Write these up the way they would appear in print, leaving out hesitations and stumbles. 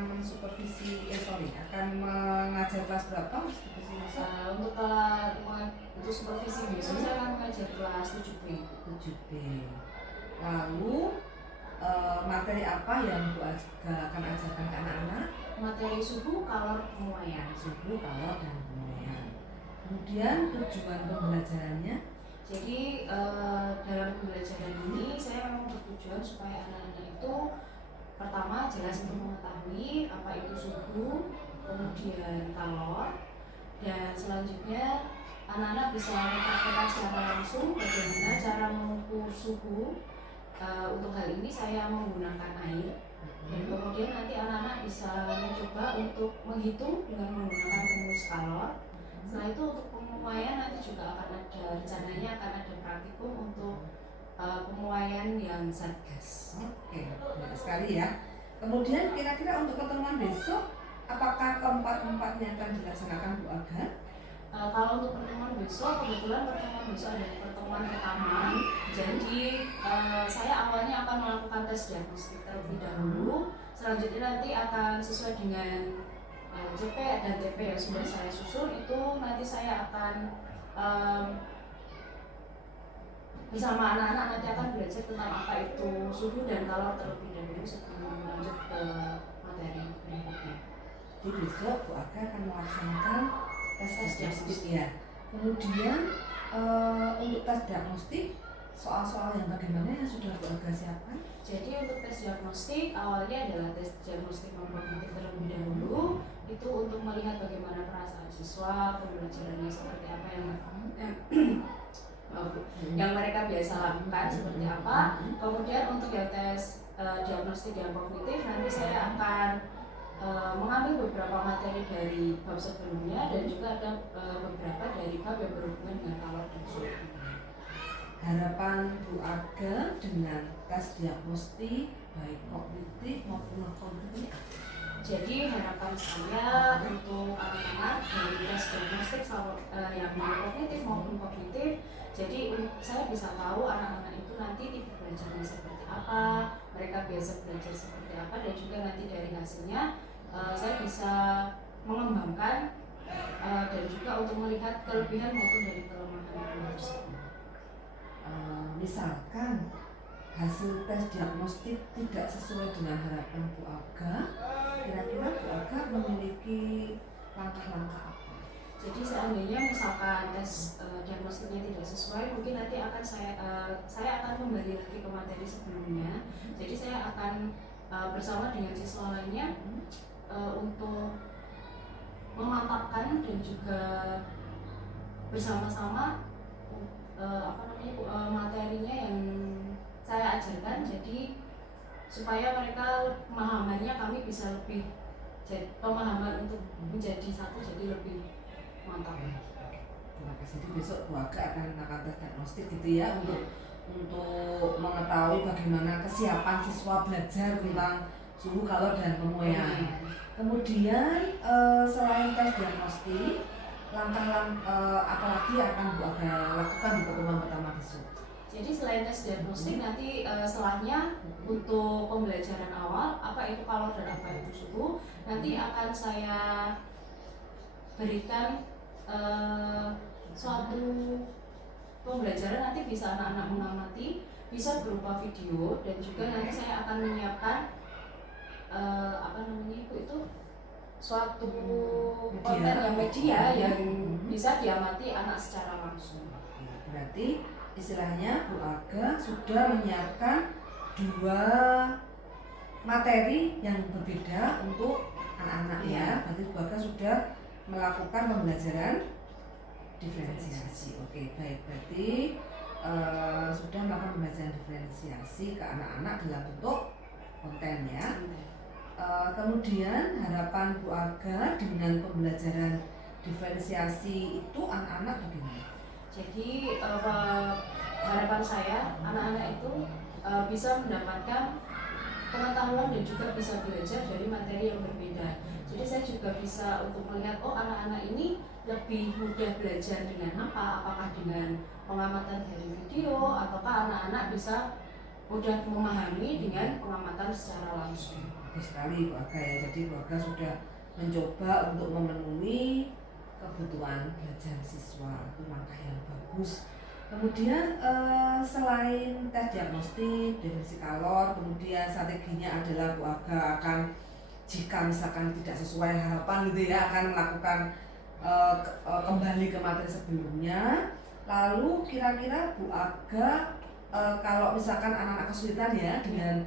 akan mensupervisi, akan mengajar kelas berapa supervisi besok? Untuk supervisi besok saya akan mengajar kelas 7B. 7B. Lalu materi apa yang Bu Aga akan ajarkan ke anak-anak? Materi suhu, kalor, pemuaian. Suhu, kalor, dan pemuaian. Kemudian tujuan pembelajarannya? Jadi dalam pembelajaran ini saya memang bertujuan supaya anak-anak itu pertama jelas untuk mengetahui apa itu suhu, kemudian kalor, dan selanjutnya anak-anak bisa mempraktekkan secara langsung bagaimana cara mengukur suhu. Untuk hal ini saya menggunakan air, dan kemudian nanti anak-anak bisa mencoba untuk menghitung dengan menggunakan rumus kalor. Setelah itu untuk pemuaian nanti juga akan ada, rencananya akan ada praktikum untuk pemuaian yang satgas. Oke, baik sekali ya. Kemudian kira-kira untuk pertemuan besok, apakah keempat-empatnya akan dilaksanakan Bu Aga? Kalau untuk pertemuan besok, kebetulan pertemuan besok adalah pertemuan pertama. Jadi saya awalnya akan melakukan tes diagnostik terlebih dahulu. Selanjutnya nanti akan sesuai dengan CP dan TP yang sudah saya susun, itu nanti saya akan bersama anak-anak nanti akan belajar tentang apa itu suhu dan kalor terlebih dahulu sebelum lanjut ke materi berikutnya. Jadi besok Bu Aga akan melaksanakan tes diagnostik ya. Kemudian untuk tes diagnostik, soal-soal yang bagaimana yang sudah Bu Aga siapkan? Jadi untuk tes diagnostik awalnya adalah tes diagnostik kognitif terlebih dahulu, itu untuk melihat bagaimana perasaan siswa, pembelajarannya seperti apa yang mereka biasa lakukan seperti apa. Kemudian untuk yang tes diagnostik yang kognitif nanti saya akan mengambil beberapa materi dari bab sebelumnya dan juga ada beberapa dari bab yang berhubungan dengan kalor dan suhu. Harapan Bu Aga dengan tes diagnostik baik kognitif maupun non kognitif? Jadi harapan saya untuk anak-anak dari tes diagnostik yang kognitif maupun kognitif, jadi saya bisa tahu anak-anak itu nanti tipe belajarnya seperti apa, mereka biasa belajar seperti apa, dan juga nanti dari hasilnya saya bisa mengembangkan dan juga untuk melihat kelebihan maupun dari kelemahan tersebut. Misalkan hasil tes diagnostik tidak sesuai dengan harapan Bu Aga, kira-kira Bu Aga memiliki langkah-langkah apa? Jadi seandainya misalkan tes diagnostiknya tidak sesuai, mungkin nanti akan saya akan kembali lagi ke materi sebelumnya. Jadi saya akan bersama dengan siswa lainnya untuk memantapkan dan juga bersama-sama materinya yang saya ajarkan, jadi supaya mereka pemahamannya kami bisa lebih pemahaman untuk menjadi satu jadi lebih mantap. Terima kasih. Jadi besok Bu Aga akan tes diagnostik gitu ya untuk mengetahui bagaimana kesiapan siswa belajar tentang suhu, kalor, dan pemuaian. Kemudian selain tes diagnostik, langkah-langkah apa lagi akan Bu Aga lakukan di pertemuan pertama besok? Jadi selain tes diagnostik nanti setelahnya untuk pembelajaran awal apa itu kalor dan apa itu suhu nanti akan saya berikan suatu pembelajaran, nanti bisa anak-anak mengamati, bisa berupa video, dan juga nanti saya akan menyiapkan suatu konten yang media yang bisa diamati anak secara langsung. Berarti istilahnya Bu Aga sudah menyiapkan 2 materi yang berbeda untuk anak-anak ya. Berarti Bu Aga sudah melakukan pembelajaran diferensiasi. Oke, baik. Berarti sudah melakukan pembelajaran diferensiasi ke anak-anak dalam bentuk konten ya. Kemudian harapan Bu Aga dengan pembelajaran diferensiasi itu anak-anak bagaimana? Jadi harapan saya anak-anak itu bisa mendapatkan pengetahuan dan juga bisa belajar dari materi yang berbeda. Jadi saya juga bisa untuk melihat anak-anak ini lebih mudah belajar dengan apa, apakah dengan pengamatan dari video ataukah anak-anak bisa mudah memahami dengan pengamatan secara langsung. Bagus sekali Bu Aga ya. Jadi Bu Aga sudah mencoba untuk memenuhi kebutuhan belajar siswa, itu langkah yang bagus. Kemudian selain tes diagnostik, definisi kalor, kemudian strateginya adalah Bu Aga akan jika misalkan tidak sesuai harapan gitu ya, akan melakukan kembali ke materi sebelumnya. Lalu kira-kira Bu Aga kalau misalkan anak-anak kesulitan ya dengan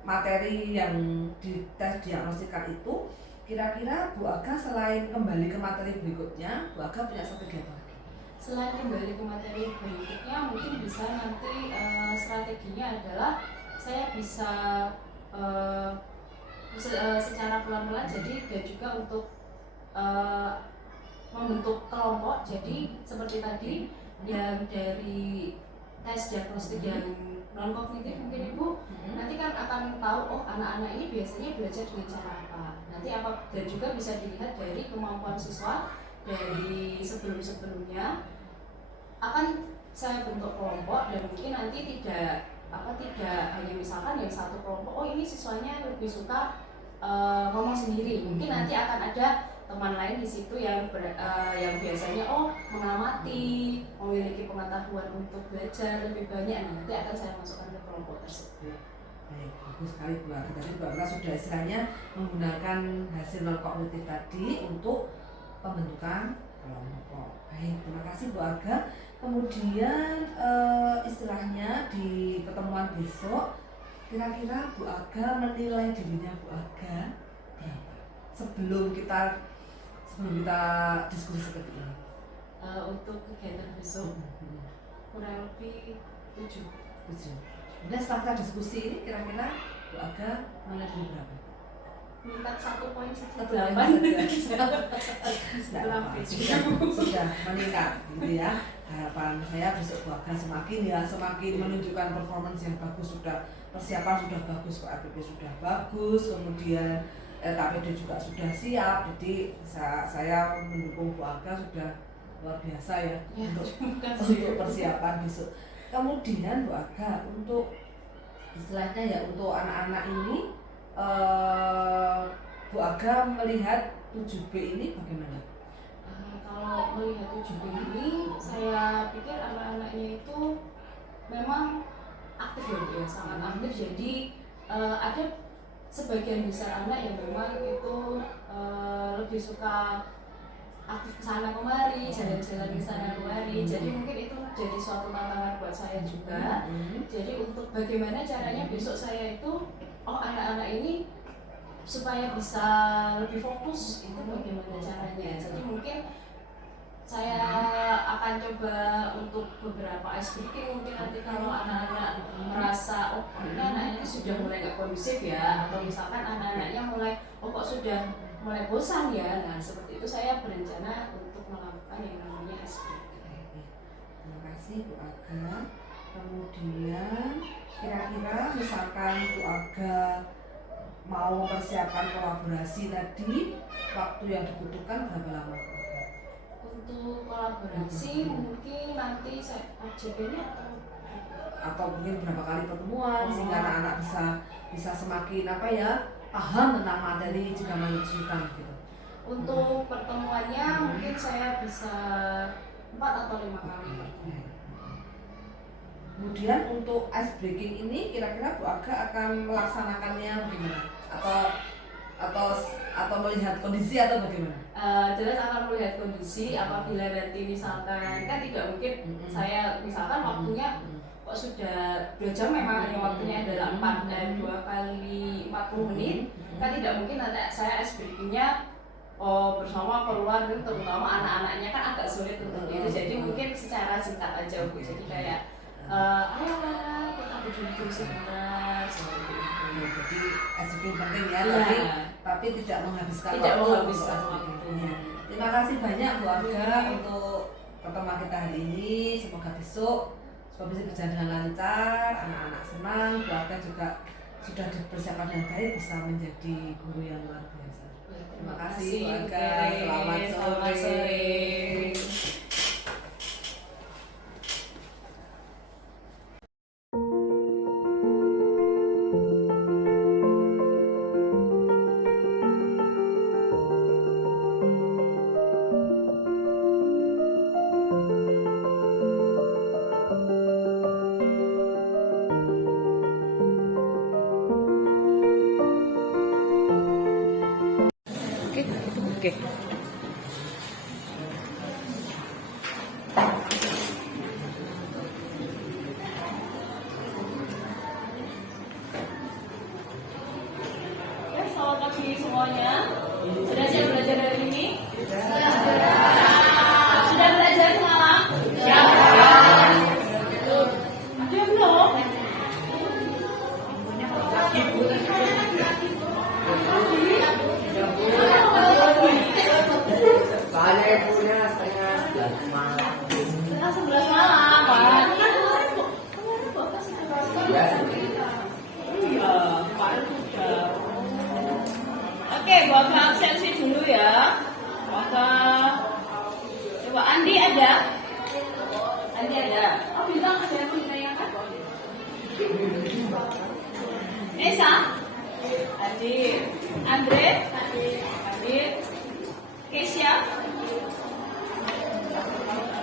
materi yang di tes diagnostikan itu, kira-kira Bu Aga selain kembali ke materi berikutnya, Bu Aga punya strategi apa lagi? Selain kembali ke materi berikutnya, mungkin bisa nanti strateginya adalah saya bisa secara pelan-pelan, jadi dan juga untuk membentuk kelompok. Jadi seperti tadi yang dari tes diagnostik yang non kognitif mungkin Ibu nanti kan akan tahu, oh anak-anak ini biasanya belajar dengan cara apa. Nanti apa, dan juga bisa dilihat dari kemampuan siswa dari sebelum-sebelumnya, akan saya bentuk kelompok. Dan mungkin nanti tidak hanya misalkan yang satu kelompok, oh ini siswanya lebih suka ngomong sendiri, mungkin nanti akan ada teman lain di situ yang biasanya mengamati, memiliki pengetahuan untuk belajar lebih banyak. Nanti akan saya masukkan ke kelompok tersebut. Baik, bagus sekali Bu Aga. Tadi Bu Aga sudah istilahnya menggunakan hasil non kognitif tadi untuk pembentukan kelompok. Baik, terima kasih Bu Aga. Kemudian istilahnya di pertemuan besok, kira-kira Bu Aga menilai dirinya Bu Aga berapa sebelum kita diskusi seperti ini? Untuk kegiatan besok kurang lebih 7. Kemudian setelah kita diskusi ini, kira-kira Bu Aga menilai diri berapa? Meningkat 1 poin saja. 8. Sudah meningkat gitu ya. Harapan saya besok Bu Aga semakin menunjukkan performance yang bagus, sudah persiapan sudah bagus, RPP sudah bagus, kemudian KPD juga sudah siap. Jadi saya mendukung Bu Aga sudah luar biasa ya untuk persiapan besok. Kemudian Bu Aga, untuk istilahnya ya untuk anak-anak ini, Bu Aga melihat 7B ini bagaimana? Kalau melihat 7B ini, saya pikir anak-anaknya itu memang aktif ya, sangat aktif. Jadi ada sebagian besar anak yang memang itu lebih suka aktif kesana kemari, jalan-jalan kesana kemari. Jadi mungkin itu jadi suatu tantangan buat saya juga. Jadi untuk bagaimana caranya besok saya itu, anak-anak ini supaya bisa lebih fokus, itu bagaimana caranya. Jadi mungkin saya akan coba untuk beberapa ice breaking. Mungkin nanti kalau anak-anak merasa ini anaknya sudah mulai gak kondusif ya, atau misalkan anak-anaknya mulai kok sudah mulai bosan ya, nah seperti itu saya berencana untuk melakukan yang namanya ice breaking. Terima kasih Bu Aga. Kemudian kira-kira misalkan Bu Aga mau mempersiapkan kolaborasi tadi, waktu yang dibutuhkan berapa lama? Untuk kolaborasi mungkin nanti saya AJB-nya atau mungkin berapa kali pertemuan sehingga anak-anak bisa semakin paham tentang materi jika kesulitan gitu. Untuk pertemuannya mungkin saya bisa 4 atau 5 kali. Kemudian untuk ice breaking ini kira-kira Bu Aga akan melaksanakannya bagaimana? Atau melihat kondisi atau bagaimana? Jelas akan melihat kondisi. Apabila nanti misalkan kan tidak mungkin saya misalkan waktunya kok sudah 2 jam, memang hanya waktunya adalah 2 kali 40 menit, kan tidak mungkin nanti saya ice breakingnya bersama keluar, terutama anak-anaknya kan agak sulit untuk itu. Jadi mungkin secara singkat aja Bu. Jadi kayak ayolah kita berjumpa sebentar seperti itu. Jadi ice breaking penting ya, tapi tidak menghabiskan waktu. Terima kasih banyak Bu Aga untuk pertemuan kita hari ini. Semoga besok bisa berjalan dengan lancar, anak-anak senang, Bu Aga juga sudah dipersiapkan dengan baik bisa menjadi guru yang luar biasa. Terima kasih Bu Aga. Selamat sore. Oke. Selamat pagi semuanya. Sudah siap belajar hari ini? Sudah belajar semalam? Ada belum? Soalnya punya setengah 11 malam. 11 malam, Pak. Iya. Iya, Pak sudah. Oke, buat absensi dulu ya. Maka coba Andi ada? Andi ada. Oh, bintang ada yang mau ditanyakan? Nesa? Andi. Andre? Andi. Kesia?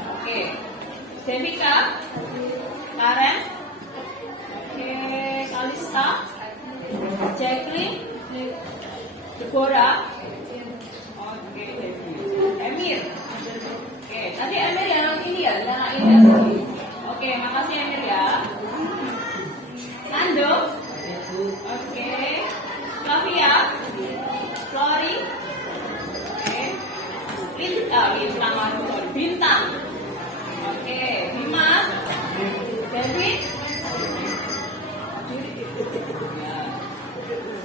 Oke. Devika? Karen? Oke, Kalista? Jacqueline? Deborah? Oke, Emir? Oke, nanti Emir yang ini ya, yang ini ya. Oke, makasih Emir ya. Nando? Oke. Flavia? Flori? Oke. Bintang. Oke, Bima? David?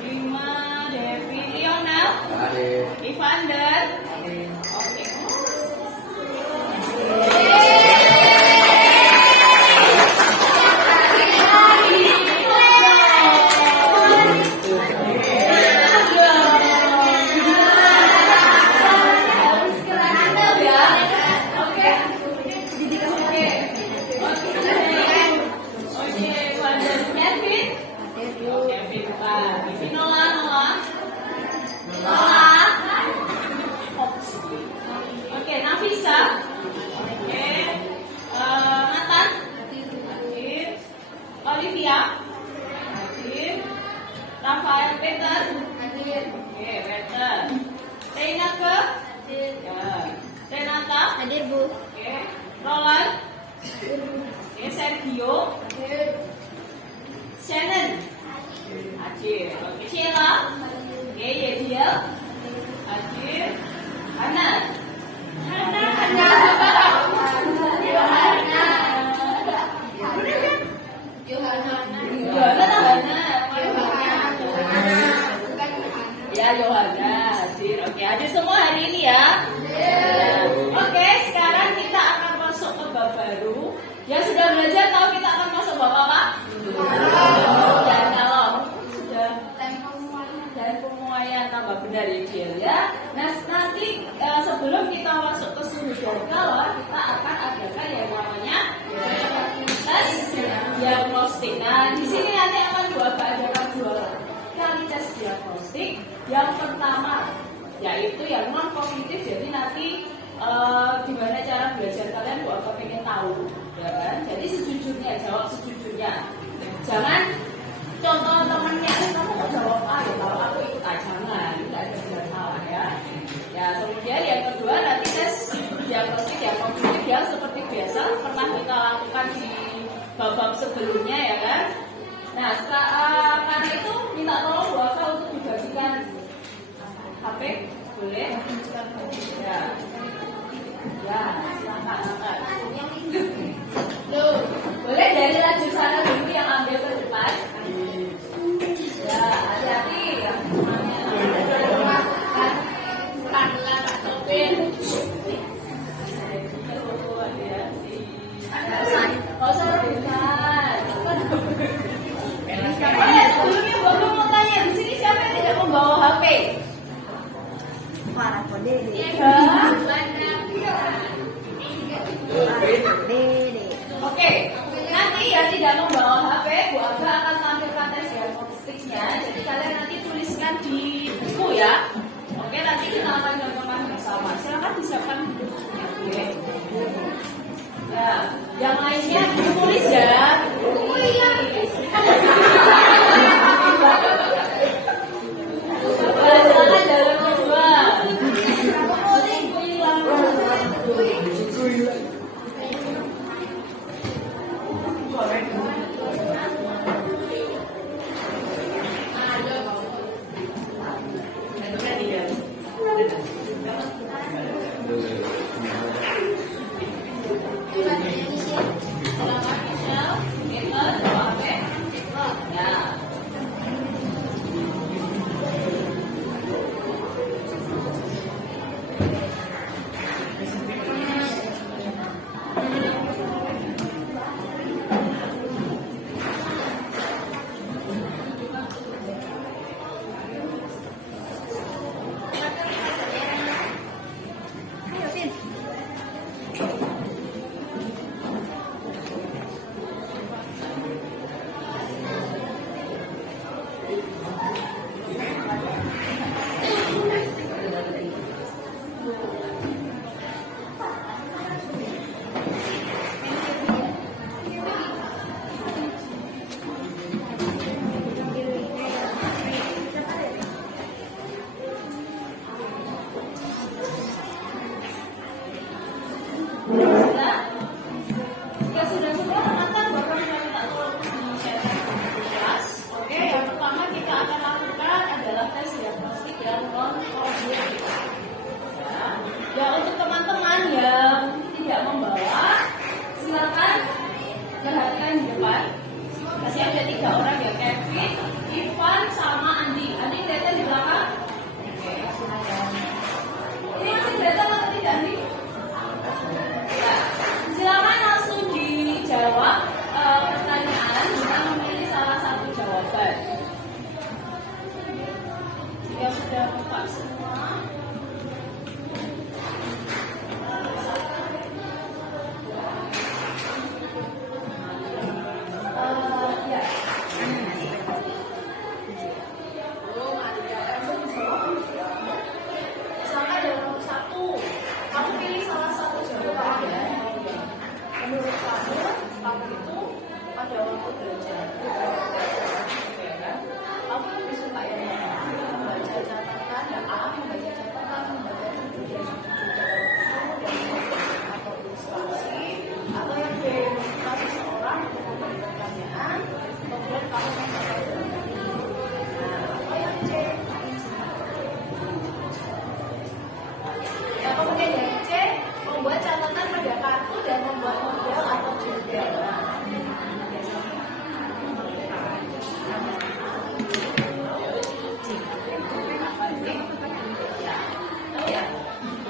Bima, David, Lionel? Evander? Oke. Oke, Nafisa. Oke. Nathan. Hadir. Olivia. Hadir. Rafael Peter. Hadir. Oke, Peter. Renata. Hadir. Ya. Renata. Hadir, Bu. Oke. Roland. Oke, Sergio. Hadir. Shannon. Hadir. Oke, Sheila. Oke, Yediel. Hadir. Hana. Ya, Yohana hadir. Oke, hadir semua hari ini ya. Oke, sekarang kita akan masuk ke bab baru. Yang sudah belajar tahu kita akan masuk bab apa? Dan kalau sudah dan pemuaian tambah benar ya. Nah, nanti sebelum kita masuk ke sudut kalau kita akan adakan yang namanya tes diagnostik. Nah, di sini nanti akan adakan dua kali tes diagnostik. Yang pertama yaitu yang non kognitif. Jadi nanti gimana cara belajar kalian buat apa pengen tahu, ya kan? Jadi sejujurnya, jawab sejujurnya. Jangan contoh temennya, kamu mau jawab A ya, kalau aku ikut aja, jangan, tidak ada yang salah ya. Ya, kemudian yang kedua nanti tes diagnostik yang kognitif yang seperti biasa pernah kita lakukan di bab sebelumnya ya kan. Nah, karena itu minta tolong Bu Aka untuk dibagikan HP, boleh? Ya, ya, silakan. Boleh dari lajur sana dulu yang ambil ke depan. Ya, hati-hati ya. Pelan-pelan Pak Topin. Kau usah rebutan. Sebelumnya Bapak mau tanya, di sini siapa yang tidak membawa HP? Para kode. Oke, nanti yang tidak membawa HP, Bu Aga akan tampilkan tes diagnostiknya. Jadi kalian nanti tuliskan di buku ya. Oke, nanti kita akan contohkan bersama. Silakan disiapkan bukunya. Oke. Ya, yang lainnya tulis ya. Silakan dalam kedua. Ya, untuk teman-teman yang tidak membawa, silakan perhatikan di depan. Masih ada 3 orang ya, Kevin, Ivan, sama Andi. Andi kelihatan di belakang. Oke, silakan. Ini masih kelihatan atau tidak, Andi? Ya, silakan langsung dijawab pertanyaan dengan memilih salah satu jawaban. Jika sudah lengkap semua, ya. Misalkan ada nomor 1, kamu pilih salah satu jawaban ya. Menurut kamu itu pada waktu belajar, ya kan? Kamu lebih suka yang mana? Membaca catatan, ya membaca catatan, membaca buku dan juga atau ilustrasi, atau yang B, motivasi seorang untuk memberi pertanyaan, kemudian kamu membaca jawabannya. Nah, atau yang C, ya kemudian yang C, membuat catatan pada kartu dan membuat model atau model.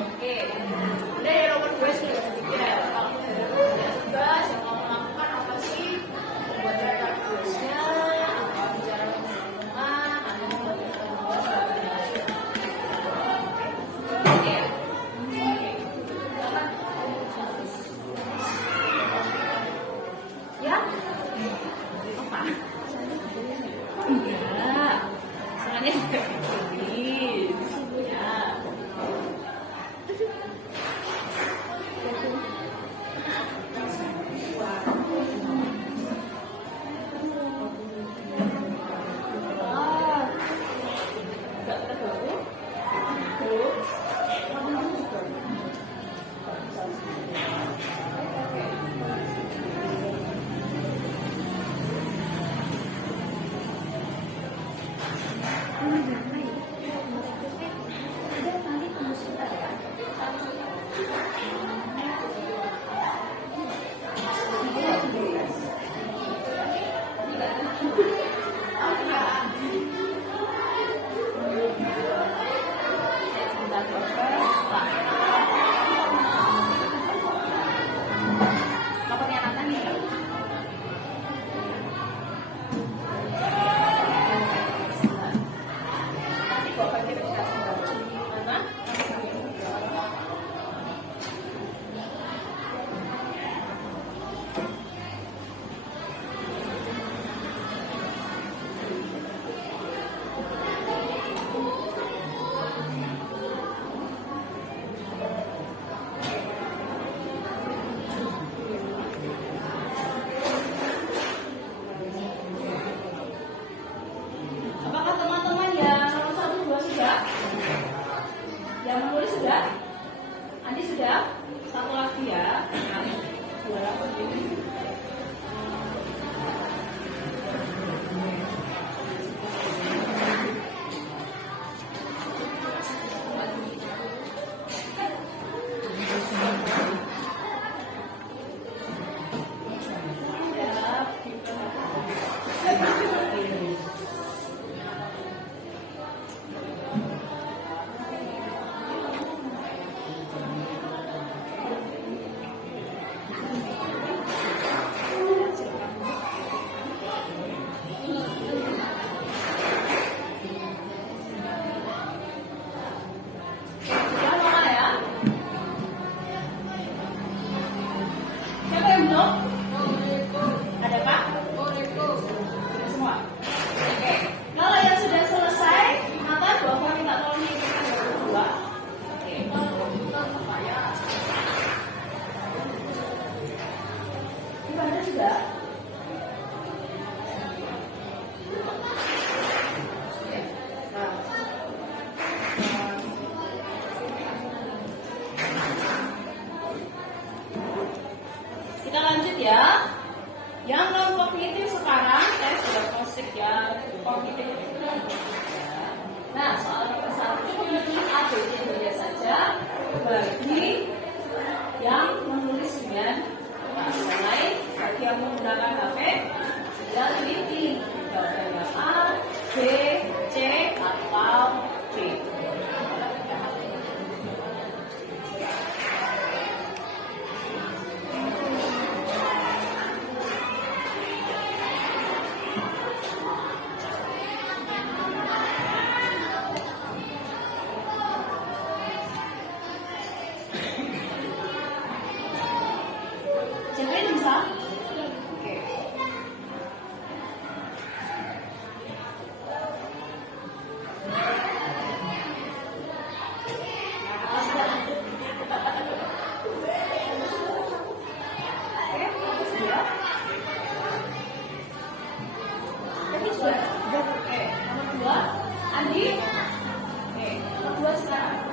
Oke, udah ya nomor 2 sudah ketiga. Kalau kita ada tugas yang mau melakukan apa sih? Membuat daftar tugasnya, atau bicara lingkungan, atau membuat daftar tugas. Oke. Ya? Apa? Enggak. Soalnya juga tulis. Ya. Enggak terganggu? Belum? Apakah teman-teman yang nomor 1, 2 sudah? 2 sekarang.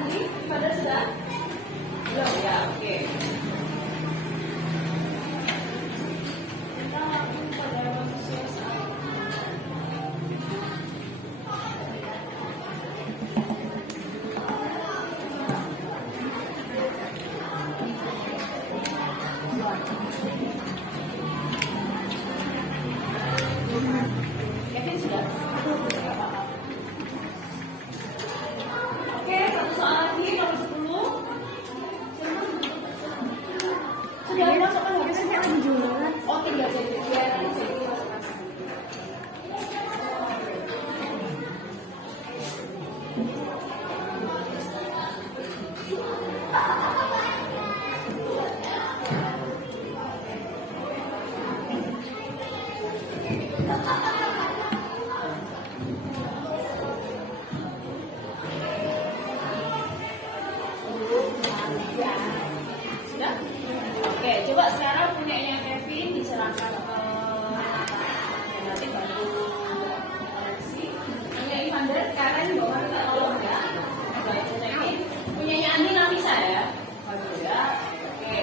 Andi, pada sudah? Belum ya, oke. Kita langsung pada manusia saat Kevin sudah? Oke, satu soal lagi, nomor 10. Sudah masukkan habisnya lagi jualan. Oh, tinggal jadi masukkan. Sudah? Oke, coba sekarang punyanya Kevin diserahkan ke nanti baru koreksi. Punya Ivander, Karen, bawa minta tolong ya. Baik, cekin. Punyanya Andi nggak bisa ya? Bagus ya. Oke.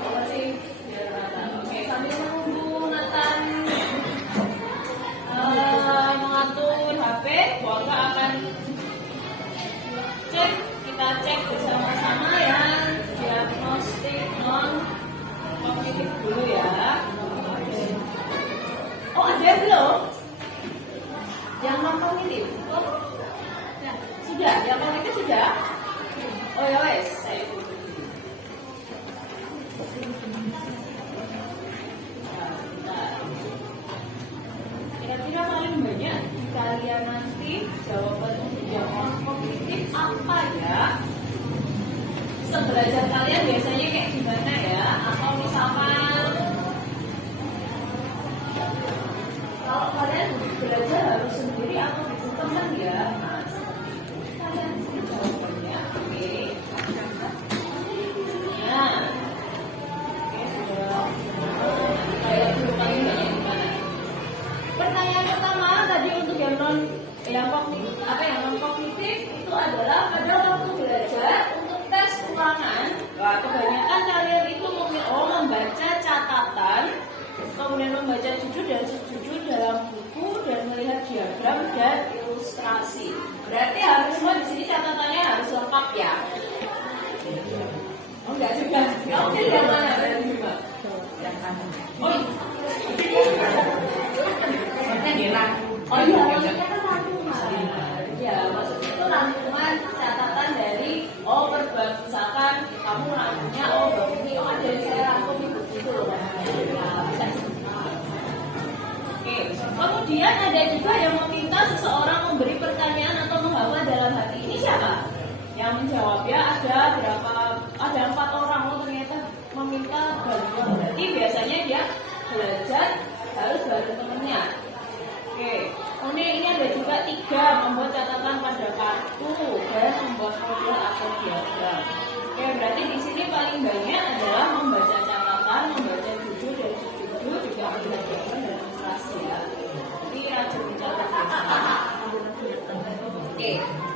Koreksi biar rata. Oke, sambil menunggu Nathan mengatur HP, Boga akan kita cek bersama-sama ya diagnostik non kognitif dulu ya. Oh, ada belum yang non kognitif? Oh, ya, sudah, yang kognitif sudah. Oh ya wes, saya ikut. Kira-kira paling banyak kalian nanti jawaban untuk yang non kognitif apa ya? Sebelajar kalian biasanya kayak gimana ya? Atau misalkan kalau kalian belajar harus sendiri atau bisa teman ya? Nah, seperti itu kalian sih jawabannya. Oke. Nah, oke sudah. Kayak dulu paling banyak gimana? Pertanyaan pertama tadi untuk yang non kognitif itu adalah pada waktu belajar untuk tes ulangan. Wah, kebanyakan kalian itu membaca catatan, kemudian membaca judul dan subjudul dalam buku dan melihat diagram dan ilustrasi. Berarti harus semua di sini catatannya harus lengkap ya. Oh enggak juga. Kamu pilih yang mana dari juga? Yang kanan. Oh. Oh iya, maksudnya kan rangkuman. Ya, maksudnya itu rangkuman catatan dari misalkan kamu rangkumnya bab ini ada yang saya rangkum itu gitu loh. Oke, kemudian ada juga yang meminta seseorang memberi pertanyaan atau menghafal dalam hati. Ini siapa? Yang menjawabnya ada 4 orang. Ternyata meminta bantuan. Berarti biasanya dia belajar harus bareng temennya. Oke, kemudian ini ada juga 3 membuat catatan pada kartu dan membuat model atau diagram. Oke, berarti di sini paling banyak adalah membaca catatan, membaca judul dan subjudul, juga membuat diagram dan ilustrasi ya. Jadi rajin mencatat. Oke,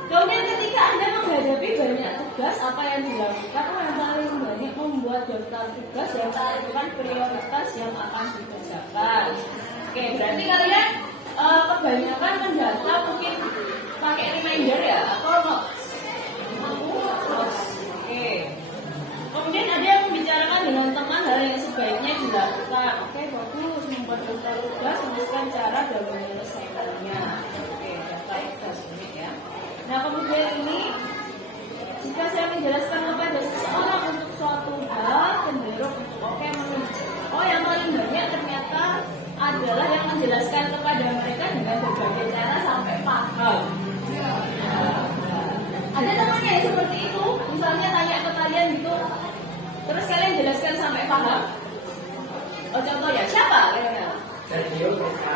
kemudian ketika Anda menghadapi banyak tugas, apa yang dilakukan? Yang paling banyak membuat daftar tugas dan menentukan prioritas yang akan dikerjakan. Oke, berarti kalian kebanyakan mendata mungkin pakai reminder ya atau notes. Oke. Kemudian ada yang membicarakan dengan teman hal yang sebaiknya dilakukan. Oke, bagus, membuat daftar tugas, menuliskan cara dan menyelesaikannya. Oke, daftar tugas ini ya. Nah, kemudian ini jika saya menjelaskan kepada seseorang untuk suatu hal cenderung untuk yang paling banyak ternyata adalah yang menjelaskan kepada mereka dengan berbagai cara sampai paham. Ada temannya yang seperti itu, misalnya tanya ke kalian gitu, terus kalian jelaskan sampai paham. Oh, contoh ya, siapa? Sergio bisa.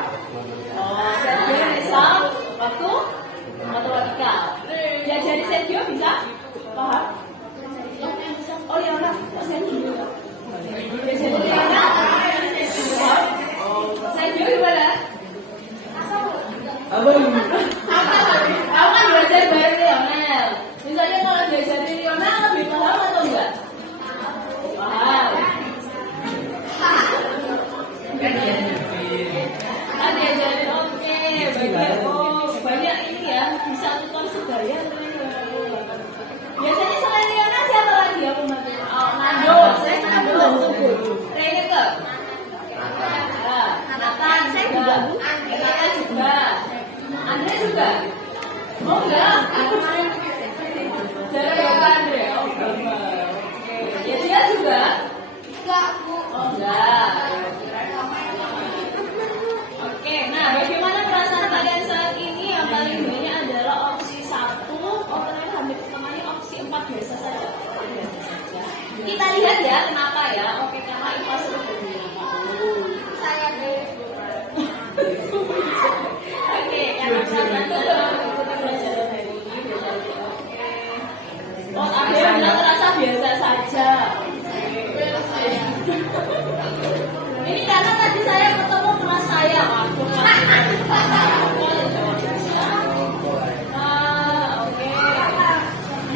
Oh, Sergio bisa waktu matematika. Diajari Sergio bisa paham? Oh ya lah, Sergio. Diajari Sergio. Sergio gimana? Kamu kan belajar dari Lionel. Misalnya kalau diajarin Lionel lebih paham atau enggak? Paham. Kan diajarin oke, banyak banyak ini ya bisa tukar sebaya. Biasanya selain Lionel siapa lagi yang membantu? Oh, Nando, saya sangat membantu. Rene ke? Nathan, saya juga. Nathan juga. Andre juga? Oh enggak? Cara yoga Andre? Oh enggak. Ya dia juga? Enggak, Bu. Oh enggak. Oke, nah bagaimana perasaan kalian saat ini? Yang paling banyak adalah opsi 1. Kalian hampir semuanya opsi 4 biasa saja. Kita lihat ya kenapa ya. Oke, karena IPA sudah saya deh. Oke, karena perasaan itu kita belajar hari ini berarti oke. Oh, ada yang bilang terasa biasa saja. Ini karena tadi saya ketemu kelas saya, waktu oke.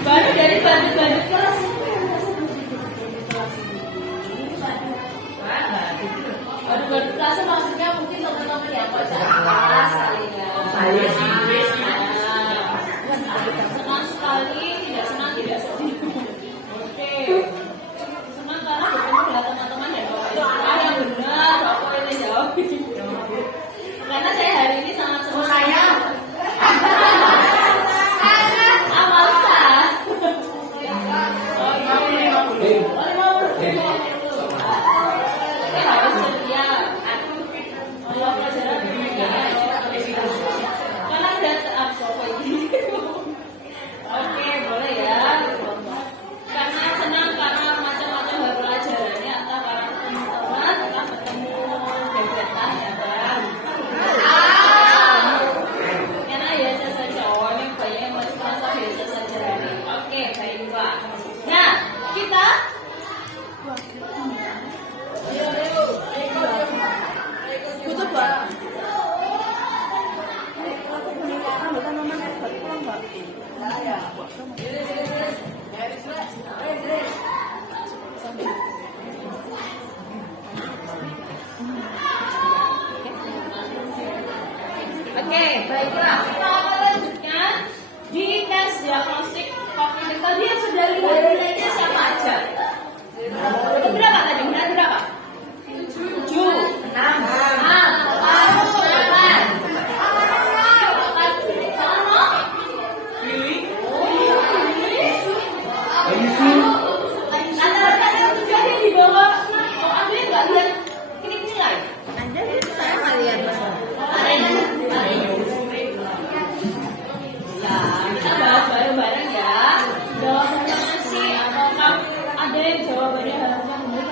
Baru dari bandit-bandit kelas ini. Baru kelas maksudnya mungkin teman-teman yang kelas saya senang sekali, tidak senang tidak sedih. Oke, senang karena bertemu dengan teman-teman yang yang benar, aku ini jawab. Karena saya hari ini sangat senang. Saya Amalsa. Harus setia. Allah pelajaran karena ada absorb ini. Oke, boleh ya. Karena senang karena macam-macam hal pelajarannya, entah karena ketemu teman, entah ketemu gebetan ya kan. Karena biasa saja, ini banyak yang masih merasa biasa saja. Oke, baiklah. Nah, kita Oke, baiklah. Kita akan lanjutkan di tes diagnostik kognitif. Tadi yang sudah lihat nilainya siapa aja? Itu berapa tadi? Benar berapa? 7, 6, 8, 8. Rata-rata yang 7 ada di bawah. Oh, Anda nggak lihat ini nilai? Anda saya nggak lihat. Kita bahas bareng-bareng ya. Jawabannya sih atau ada yang jawabannya harusnya benar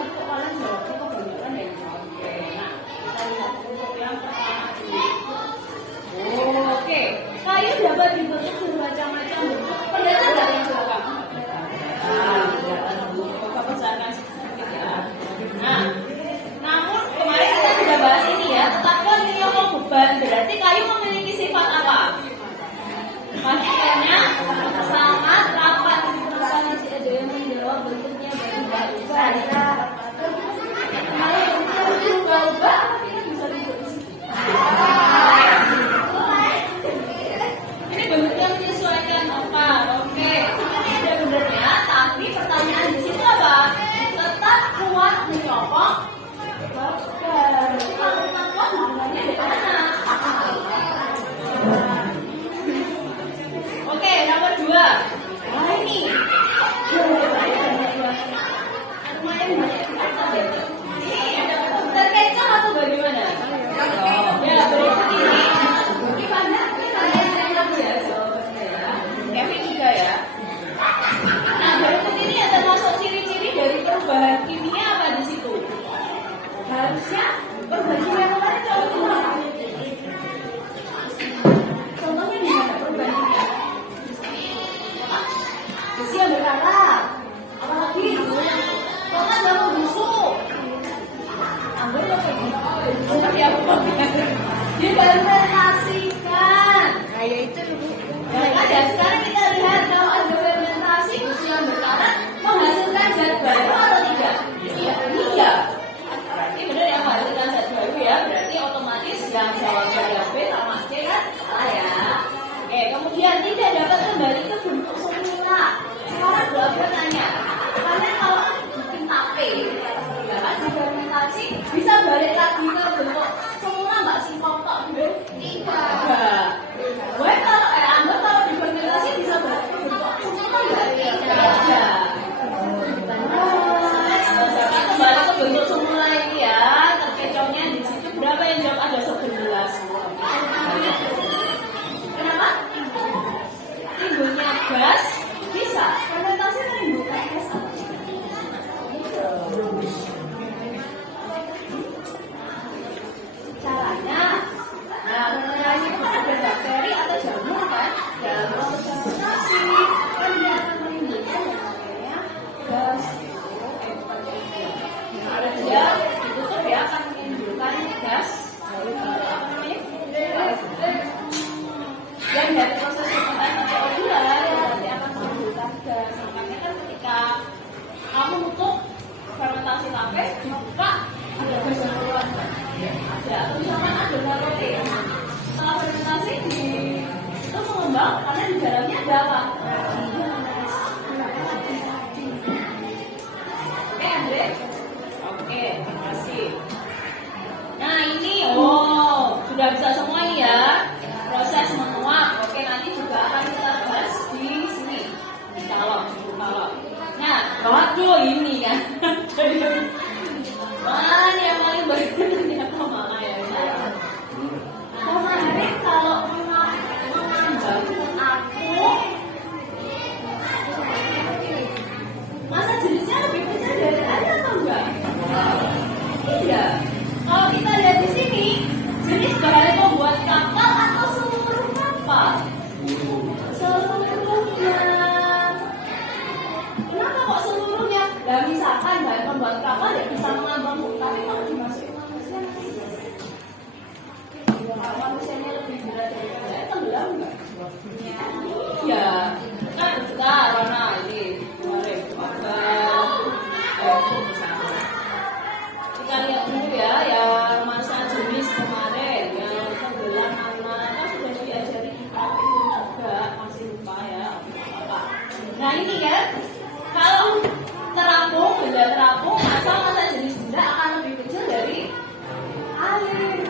Dan dari proses fermentasi gula ya nanti akan menimbulkan gas. Makanya kan ketika kamu nutup fermentasi tape dibuka ada gas yang keluar ada. Atau misalkan ada roti setelah fermentasi itu mengembang karena di dalamnya ada apa? Oke Andre? Oke, terima kasih. Nah ini, sudah bisa semua ya proses menguap. Oke, nanti juga akan kita bahas di sini di kaleng. Nah, waduh ini ya. Mana yang paling baik ternyata mana ya? Kemarin kalau mengambil aku, masa jenisnya lebih kecil dari air atau enggak? Iya. Kalau kita lihat di sini, jenis bahan pembuat kapal atau seluruh kapal? Seluruhnya. Kenapa kok seluruhnya? Dan misalkan bahan pembuat kapal ya bisa mengambang, tapi kalau dimasukin manusia kalau manusianya lebih berat dari saya, tenggelam nggak? Iya. Kan bentar, Rana ini kemarin kita lihat dulu ya, yang masa jenis kemarin yang tenggelam mana kan sudah diajari kita itu juga masih lupa ya apa. Nah ini kan kalau terapung, benda terapung masa jenis benda akan lebih kecil dari air.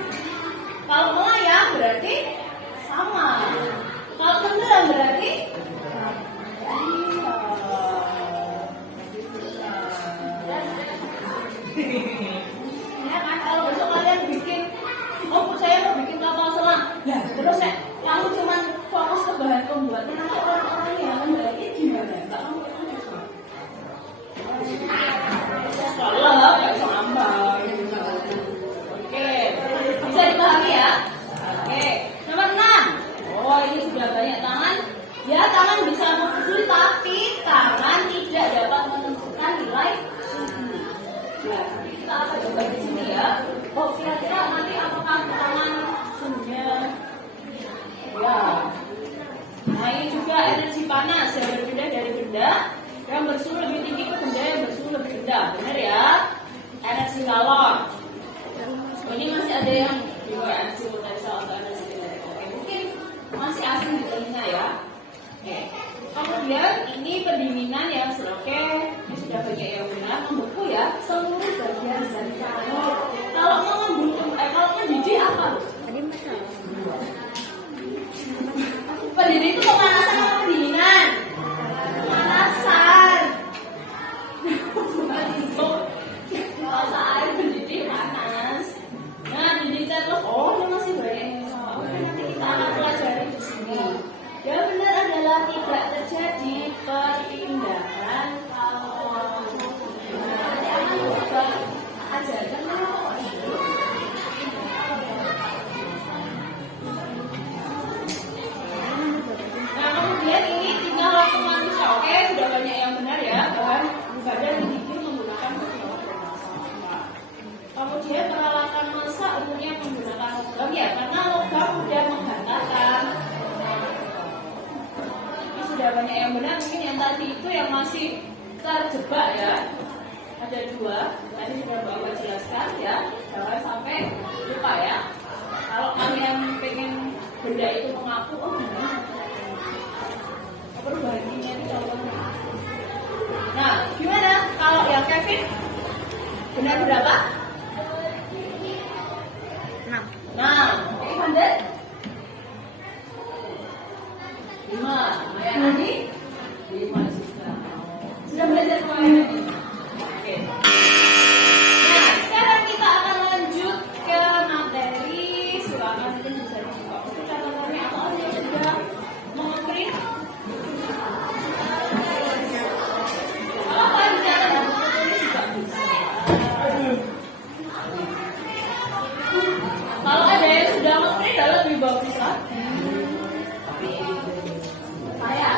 Kalau melayang berarti sama. Kalau tenggelam berarti ya kan, kalau besok kalian bikin, saya mau bikin kapal selam, ya terus kamu cuma fokus ke bahan pembuatan, nanti orang-orang yang mengerti gimana? Enggak kamu kalau nggak bisa nambah. Oke, bisa dipahami ya? Oke, nomor 6. Ini sudah banyak tangan. Ya, tangan bisa mengusul, tapi tangan tidak dapat menentukan nilai suhu. Nah, kita akan coba di sini ya. Kira-kira nanti apakah tangan suhunya? Ya. Nah, ini juga energi panas yang berbeda dari benda yang bersuhu lebih tinggi ke benda yang bersuhu lebih rendah. Benar ya? Energi kalor. Ini masih ada yang juga energi potensial atau energi kinetik. Oke, mungkin masih asing di telinga ya. Oke. Kemudian ini pendinginan yang oke, ini sudah banyak yang benar, membeku ya seluruh bagian dari kalor. Kalau mau membeku, kalau mendidih apa? Pendidih itu pemanasan atau pendinginan? Pemanasan. Kalau air mendidih panas. Nah, mendidih terus. Ini masih banyak yang salah. Oke, nanti kita akan pelajari di sini. Yang benar adalah tidak terjadi perpindahan kalor. Nanti akan coba ajarkan Nah, kemudian ini tinggal waktu manusia. Oke, sudah banyak yang benar ya. Bahan mendidih menggunakan kelor dan masak. Kemudian peralatan masak umumnya menggunakan logam ya, karena logam mudah menghantarkan. Ini sudah banyak yang benar. Mungkin yang tadi itu yang masih terjebak ya. Ada 2. Tadi sudah Bapak jelaskan ya. Jangan sampai lupa ya. Kalau kalian pengen benda itu mengaku, gimana? Perbandingannya itu contohnya. Nah, gimana kalau yang Kevin benar berapa? 6. Oke, Vander? 5. Maya tadi? 5 juga. Sudah belajar kemarin? Oke. Nah, sekarang kita akan lanjut ke materi. Silakan mungkin bisa dibuka. Oke, catatannya atau ada yang sudah mengeprint? Apa dicatat dan menulis juga bisa. Kalau ada yang sudah ngeprint, lebih bagus lagi. Saya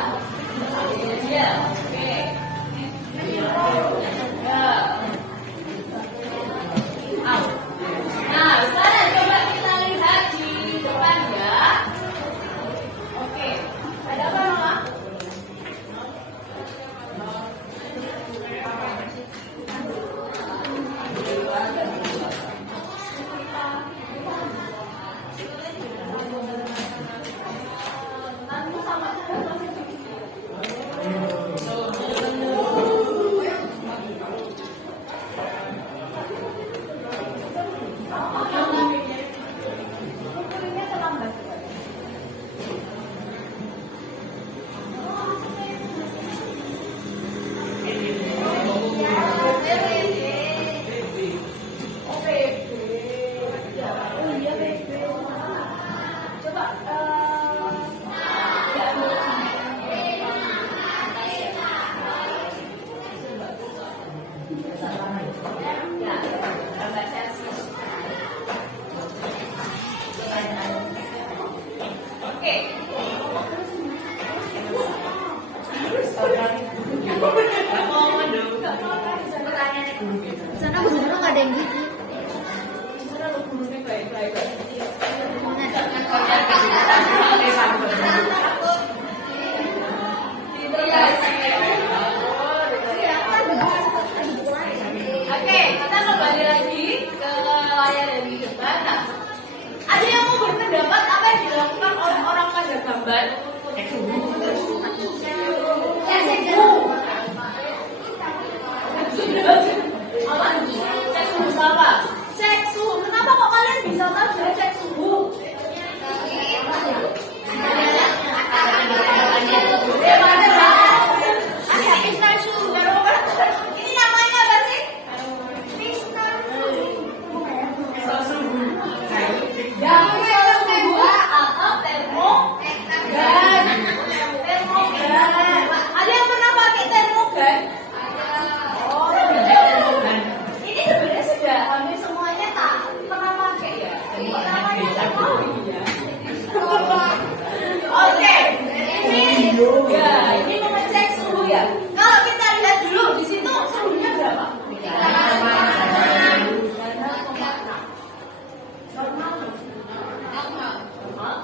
Oke. Sana aku sebenarnya nggak ada yang gitu. Oke, kita kembali lagi ke layar yang di depan. Nah, ada yang mau berpendapat apa yang dilakukan oleh orang pada gambar? Cek suhu. Cek suhu apa? Cek suhu. Kenapa kok kalian bisa tahu saya cek suhu? Ini namanya apa sih? Yang suhu atau termogan. Termogan. Ada yang pernah pakai termogan? Oh, ini sebenarnya sudah hampir semuanya tak pernah pakai ya. Namanya termogan ya. Oke, ini mengecek suhu ya. Kalau kita lihat dulu di situ suhunya berapa? Normal.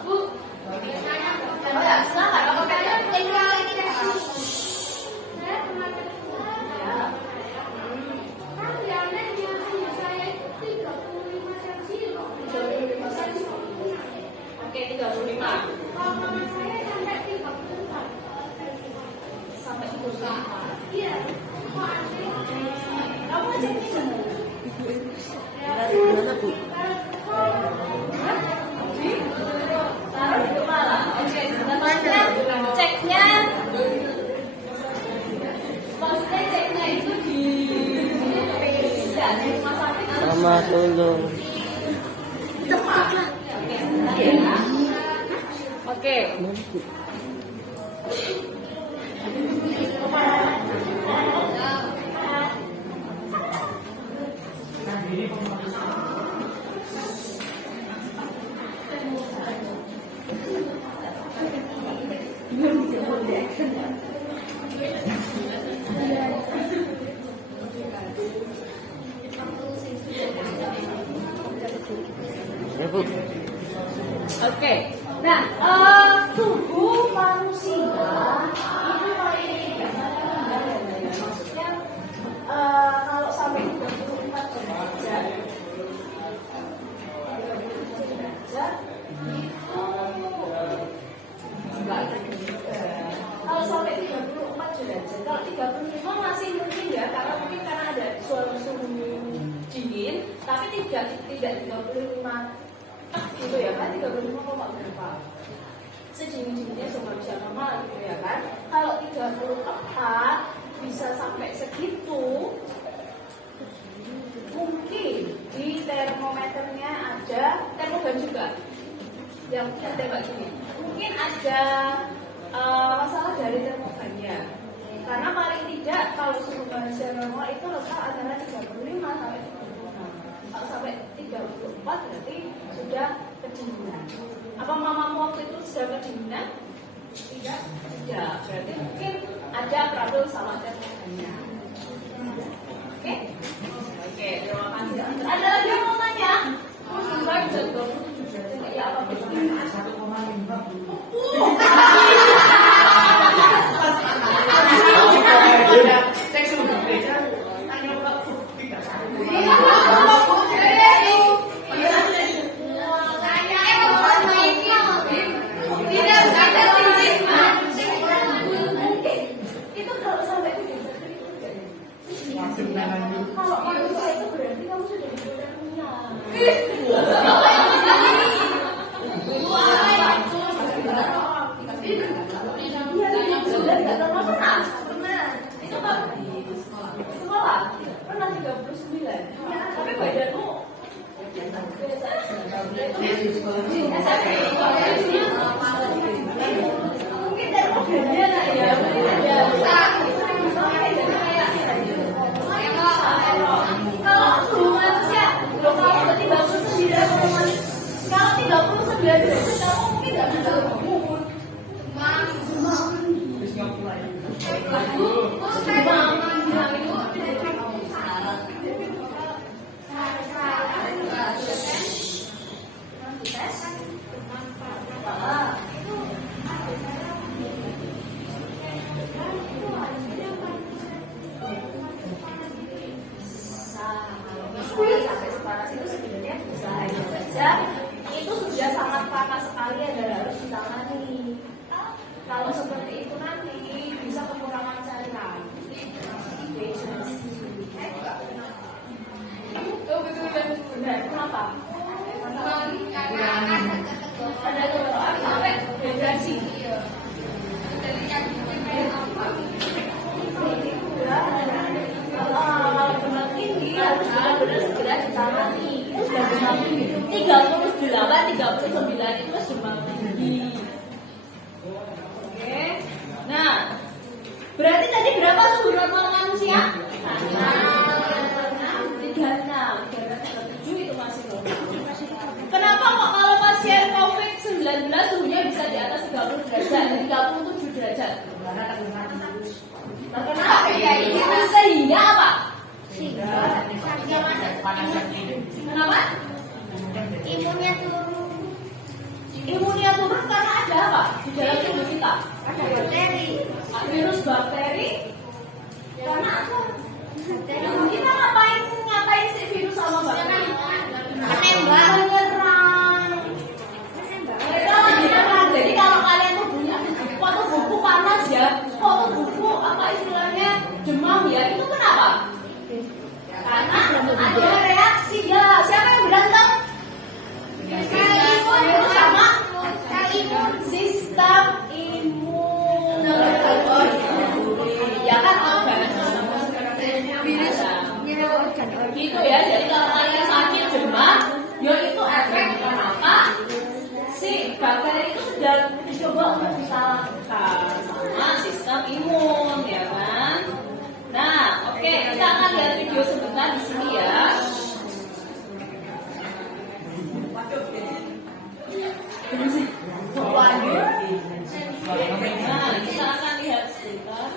Bu. Oh ya, silakan. Kalau kalian tinggal ini ya. Oke, 35. Sampai 35. Iya. Kamu cek di sana. Taruh di kepala. Oke, sebenarnya ceknya. Maksudnya ceknya itu di rumah sakit. Mama tolong. Oke. Ya, Bu. Oke. Nah, tubuh manusia itu maksudnya kalau sampai 34 derajat itu kalau sampai 34 derajat, kalau 35 masih mungkin ya, karena mungkin karena ada suhu dingin, tapi tidak 35 gitu ya kan, 35 berapa sedingin-dinginnya manusia normal gitu ya kan. Kalau 34 bisa sampai segitu, mungkin di termometernya ada termogan juga yang tembak gini, mungkin ada masalah dari termogannya, karena paling tidak kalau suhu manusia normal itu letak antara 35 sampai 36. Kalau sampai 34 berarti sudah kedinginan. Apa mamamu waktu itu sudah kedinginan? Tidak. Tidak. Berarti mungkin ada trouble sama termogannya. Oke? Oke, terima kasih. Ada lagi yang mau tanya? Saya bisa jawab. Ya apa betul? 1,5. Cek suhu gereja. Tanya waktu 3 itu kalau sampai kalau manusia itu berarti kamu sudah sekolah pernah 39, tapi badanmu mungkin termogannya ya kalau suhu manusia kalau 39 derajat kamu mungkin nggak bisa Sampai sepanas itu sebenarnya usahanya saja itu sudah sangat panas sekali dan harus ditangani. Kalau seperti itu nanti bisa kekurangan cairan. Betul. Kenapa? Ada kebetulan sampai dehidrasi. Kalau demam tinggi harus benar-benar segera ditangani. Itu sudah demam tinggi 38, 39 itu demam tinggi. Oke. Nah, berarti tadi berapa suhu normal manusia? 36 itu masih normal. Kenapa kok kalau pasien COVID-19 suhunya bisa di atas 30 derajat dan 37 derajat? Kenapa? Sehingga apa? Kenapa? Imunnya turun karena ada apa? Di dalam tubuh kita ada bakteri. Virus bakteri. Karena apa? Kita ngapain sih virus sama bakteri? Menyerang. Mereka lagi menyerang. Jadi kalau kalian tubuhnya waktu buku panas ya, waktu buku apa istilahnya demam ya, itu kenapa? Karena ada reaksi ya. Siapa yang bilang tahu? Itu sama sistem imun. Ya kan gitu ya. Jadi kalau kalian sakit demam, ya itu efek kenapa si bakteri itu sedang dicoba untuk disalahkan sama sistem imun, ya kan? Nah, oke, kita akan lihat video sebentar di sini ya. Nah, kita akan lihat sebentar.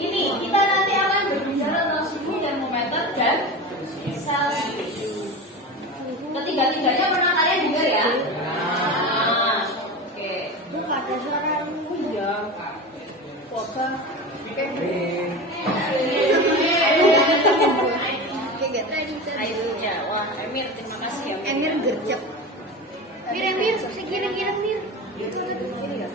Ini kita nanti akan berbicara tentang suhu termometer dan Celsius. Ketiga-tiganya pernah kalian dengar ya? Nah, oke. Bukan ada suara ya. Foto. Ya, wah, Emir, terima kasih ya. Emir gercep. Mir, sekira-kira Mir. Ini ya.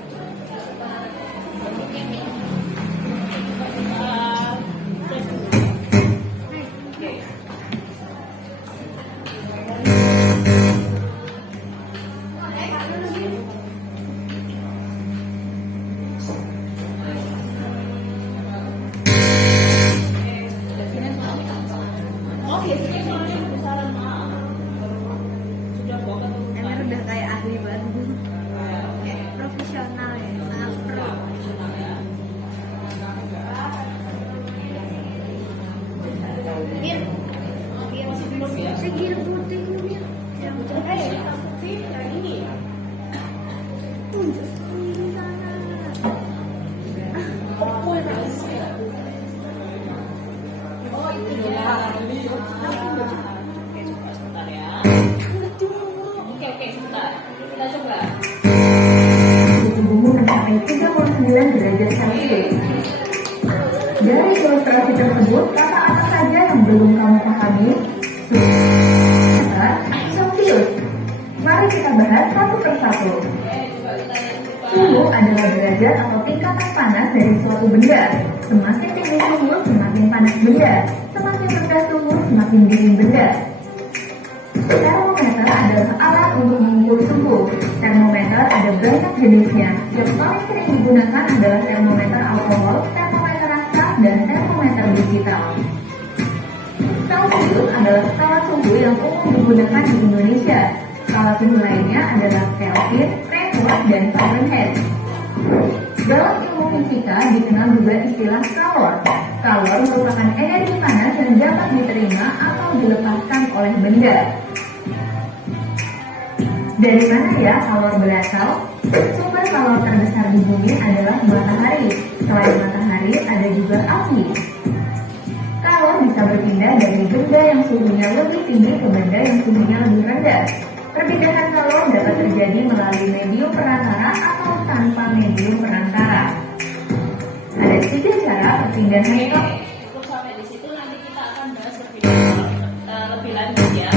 Emir udah kayak ahli banget. Profesional ya, sangat pro. Mir, Masih belum ya? sekira putih Mir. Ya betul. Ini. Tunjuk di sana. Oh, itu ya. Oke, coba sebentar ya. Oke, sebentar. Kita coba. Suhumu mencapai 39 derajat Celcius. Dari ilustrasi tersebut, kata apa saja yang belum kamu pahami? Celcius. Mari kita bahas satu persatu. Suhu adalah derajat atau tingkatan panas dari suatu benda. Semakin tinggi suhu, semakin panas benda. Semakin rendah suhu, semakin dingin benda. Termometer adalah alat untuk mengukur suhu. Termometer ada banyak jenisnya. Yang paling sering digunakan adalah termometer alkohol, termometer rasa, dan termometer digital. Celcius adalah skala suhu yang umum digunakan di Indonesia. Skala suhu lainnya adalah Kelvin, Fahrenheit, dan Fahrenheit. Dalam ilmu fisika dikenal juga istilah kalor. Kalor merupakan energi panas yang dapat diterima atau dilepaskan oleh benda. Dari mana ya kalor berasal? Sumber kalor terbesar di bumi adalah matahari. Selain matahari, ada juga api. Kalor bisa berpindah dari benda yang suhunya lebih tinggi ke benda yang suhunya lebih rendah. Perpindahan kalor dapat terjadi melalui medium perantara atau tanpa medium perantara. Ada 3 cara perpindahan kalor. Cukup sampai di situ, nanti kita akan bahas lebih lanjut ya.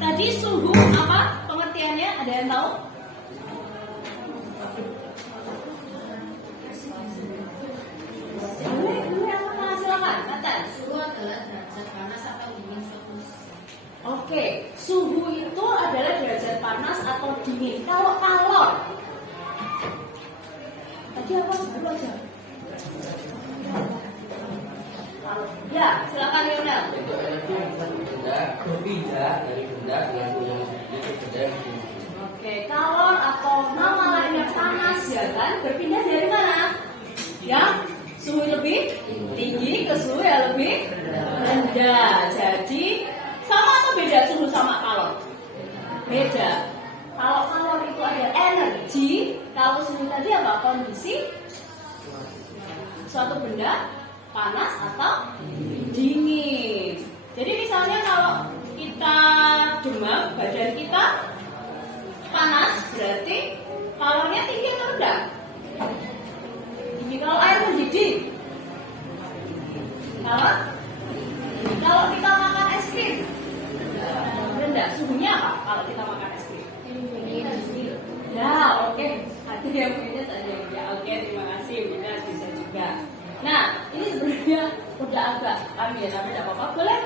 Tadi suhu apa pengertiannya? Ada yang tahu? Silakan, Nathan. Suhu adalah derajat panas atau dingin suhu. Oke, suhu itu adalah derajat panas atau dingin. Kalau kalor, tadi apa? Dulu aja. Ya, silakan Lionel. Itu energi yang benda berpindah dari benda dengan suhu yang sedikit ke benda yang tinggi. Oke, kalor atau nama lainnya panas ya kan? Berpindah dari mana? Ya, suhu lebih tinggi ke suhu yang lebih rendah. Jadi sama atau beda suhu sama kalor? Beda. Kalau kalor itu ada energi, kalau suhu tadi apa? Kondisi suatu benda panas atau dingin. Jadi misalnya kalau kita demam, badan kita panas, berarti kalornya tinggi atau rendah? Tinggi. Kalau air mendidih, kalau kita makan es krim, rendah. Suhunya apa kalau kita makan es krim? Ya, oke. Ada yang punya saja. Ya, oke. Terima kasih. Benar, bisa juga. Nah, ini sebenarnya udah agak kami ya, tapi tidak apa-apa. Boleh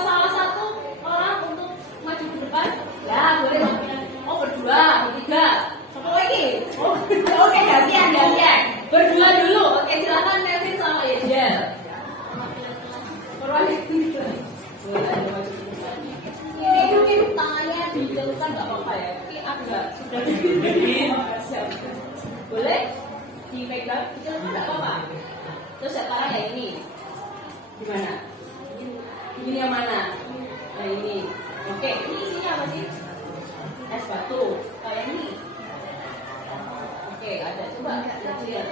salah satu orang untuk maju ke depan? Ya, boleh. Oh, berdua, bertiga. Siapa lagi? Oh, oke, gantian. Berdua dulu. Oke, silakan Melvin sama Yejel. Perwakilan. Boleh maju ke depan. Ini mungkin tangannya dijauhkan nggak apa-apa ya. Tapi agak sudah dibikin. Boleh dipegang, itu nggak apa-apa. Terus sekarang yang ini, gimana? Ini yang mana? Nah ini. Oke, ini isinya apa sih? Es batu. Kayak ini. Oke, ada. Coba lihat.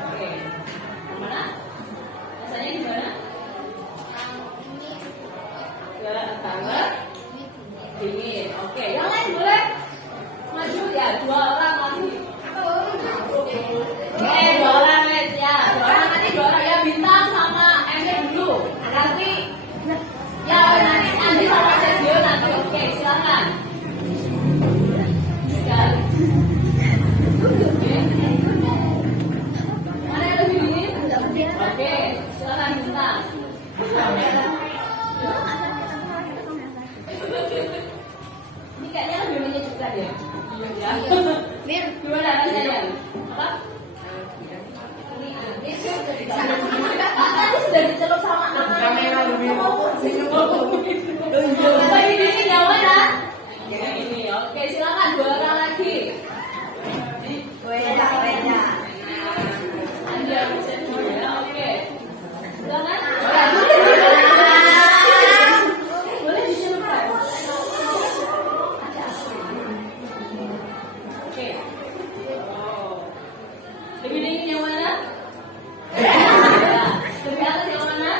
Oke, yang mana? Rasanya di mana? Tangga dingin. Oke, yang lain boleh maju ya, 2 orang maju. 2 orang ya, 2 orang nanti 2 orang ya, Bintang sama Emir dulu. Nanti ya nanti Andi sama Sergio nanti. Oke, silakan. Mana yang lebih dingin? Oke, silakan Bintang. Ini kayaknya lebih menyejukkan ya. Mir, gimana rasanya? Apa? Tadi sudah dicelup sama kamera lebih. Ini dingin yang mana? Ini. Oke, silakan 2 orang lagi. Beda. Anda bisa dulu ya. Oke. Silakan. Boleh dicelupkan. Oke. Lebih dingin yang mana? Lebih atas yang mana?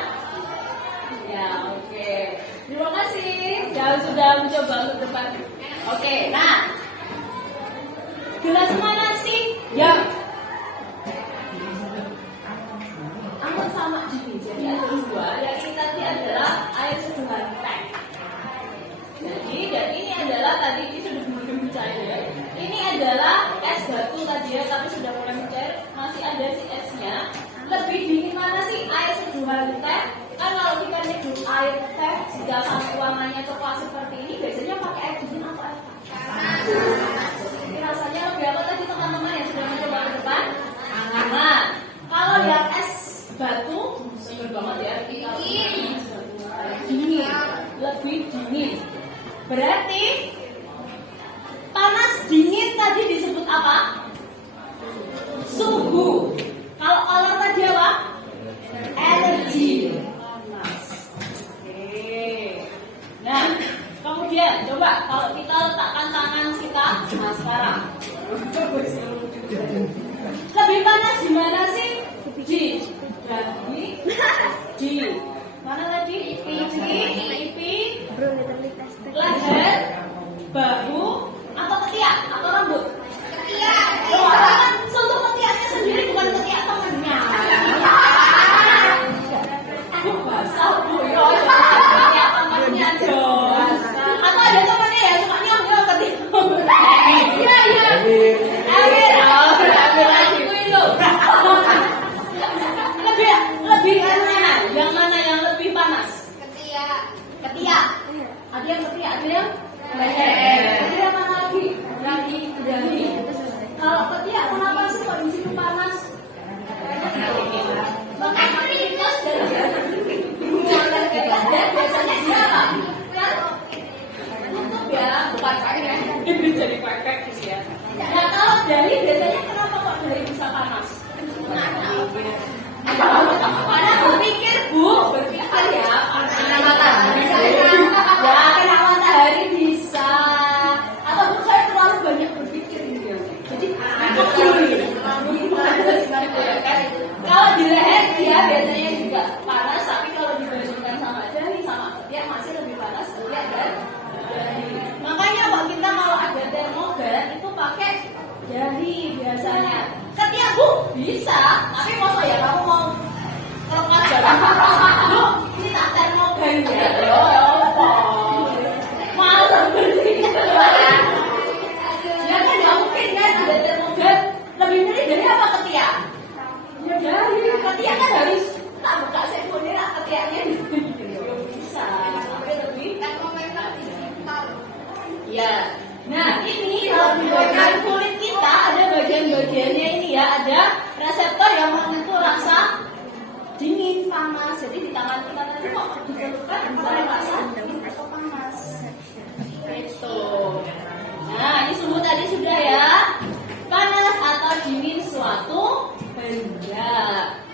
Ya, oke. Terima kasih yang sudah mencoba untuk depan. Oke, nah. Gelas mana sih yang aman sama dingin? Jadi ada 2. Yang ini tadi adalah air seduhan teh. Jadi, dan ini adalah tadi ini sudah mulai mencair ya. Ini adalah es batu tadi ya, tapi sudah mulai mencair. Masih ada si esnya. Lebih dingin mana sih air seduhan teh? Kan kalau kita nyeduh air teh sudah sampai warnanya coklat seperti ini, biasanya pakai air dingin atau air panas? Ini rasanya lebih apa tadi teman-teman yang sudah mencoba ke depan? Hangat. Kalau yang es batu, seger banget ya. Dingin, lebih dingin. Berarti panas dingin tadi disebut apa? Suhu. Kalau kalor tadi apa? Energi. Panas. Oke. Nah, kemudian kemudian coba kalau kita letakkan tangan kita, nah sekarang lebih panas di mana sih? Di dahi, di mana tadi? Pipi, leher, bahu, atau ketiak, atau rambut? Ketiak. Oh, kan sentuh ketiaknya sendiri bukan ketiak temennya. Basah bu, ya ketiak temennya dong. Atau ada temennya ya suka nyong ketiak. Iya. Amir lagi itu. Lebih mana? Yang mana yang lebih panas? Ketiak. Ada yang ketiak, ada yang leher. Ada yang mana lagi? Dahi. Kalau ketiak kenapa sih kok di situ panas? Bekas keringat dan biasanya dia apa? Kan tutup ya, bukan pakai. Ini jadi pakai gitu ya. Nah kalau dahi biasanya kenapa kok dahi bisa panas? Pada berpikir ya, kena matahari. Ya, kena matahari bisa. Atau saya terlalu banyak berpikir gitu ya. Jadi kalau di leher dia biasanya juga panas, tapi kalau dibandingkan sama dahi sama ketiak masih lebih panas ketiak dan dahi. Makanya Pak kita kalau ada termogan itu pakai dahi biasanya. Ketiak bu bisa, tapi masa ya kamu mau lepas jalan? Lu ini tak termogan ya? Mau seperti itu ya? Ya kan nggak mungkin kan ada termogan. Lebih milih dari apa ketiak? Ya dari ketiak kan harus tak buka sekundir ketiaknya bisa. Tapi lebih termometer digital. Ya. Nah ini kalau di bagian kulit kita ada bagian-bagiannya ini ya, ada reseptor yang menentu rasa dingin, panas. Jadi di tangan kita tadi kok diperlukan ada rasa dingin atau panas. Gitu. Nah ini semua tadi sudah ya. Panas atau dingin suatu benda.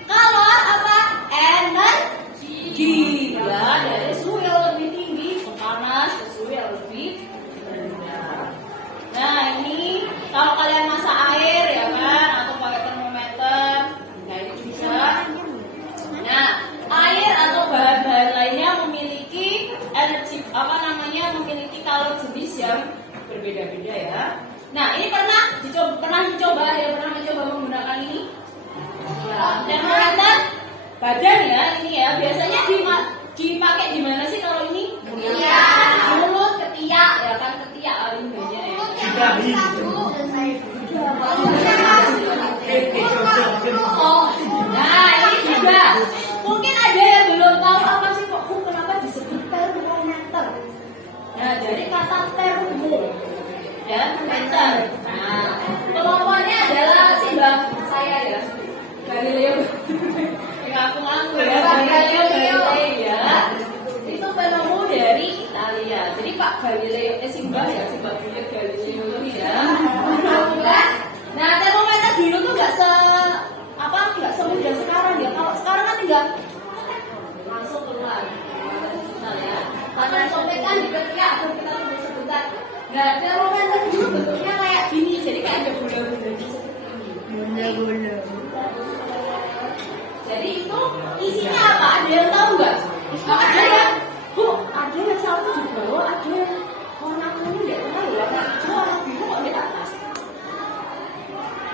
Kalau apa? Energi. Ya dari suhu yang lebih tinggi ke panas ke suhu yang lebih rendah. Nah ini kalau kalian masak air ya kan atau pakai termometer, nah ini bisa. Nah air atau bahan-bahan lainnya memiliki energi memiliki kalor jenis yang berbeda-beda ya. Nah ini pernah dicoba ya, pernah mencoba menggunakan ini. Ya, termometer badan ya ini ya biasanya dipakai di mana sih kalau ini? Mulut, ketiak ya kan, ketiak paling banyak ya. Nah ini juga mungkin ada yang belum tahu apa sih kok kenapa disebut termometer. Nah dari kata termo ya meter. Nah pelopornya adalah simbah saya ya Galileo. Ngaku-ngaku ya Galileo ya. Itu penemu dari Italia. Jadi Pak Galileo simbah punya Galileo ini ya. Nah termometer dulu tuh nggak semudah sekarang ya. Kalau sekarang kan tinggal langsung keluar. Nah ya. Akan dicompetkan di ketiak atau kita tunggu sebentar. Nah termometer dulu bentuknya kayak gini. Jadi kayak ada bunda-bunda seperti ini. Bunda-bunda. Jadi itu isinya apa? Ada yang tahu nggak? Ada yang ada yang satu di bawah, ada yang warna kuning nggak tahu warna hijau, warna biru kok di atas.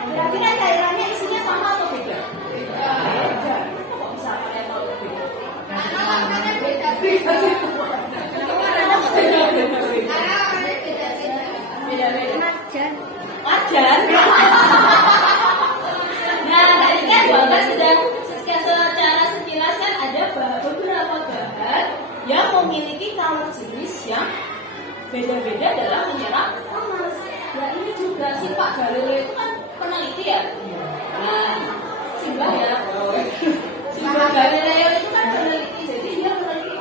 Kira-kira cairannya isinya sama atau beda? Beda. Kok bisa kalian tahu beda? Karena warnanya beda-beda. Beda-beda. Wajan. Nah, tadi kan Bapak sudah secara sekilas kan ada beberapa bahan yang memiliki kalor jenis yang beda-beda dalam menyerap panas. Ya ini juga si Pak Galileo itu kan peneliti ya. Nah, Simbah ya. Simbah Galileo itu kan peneliti. Jadi dia peneliti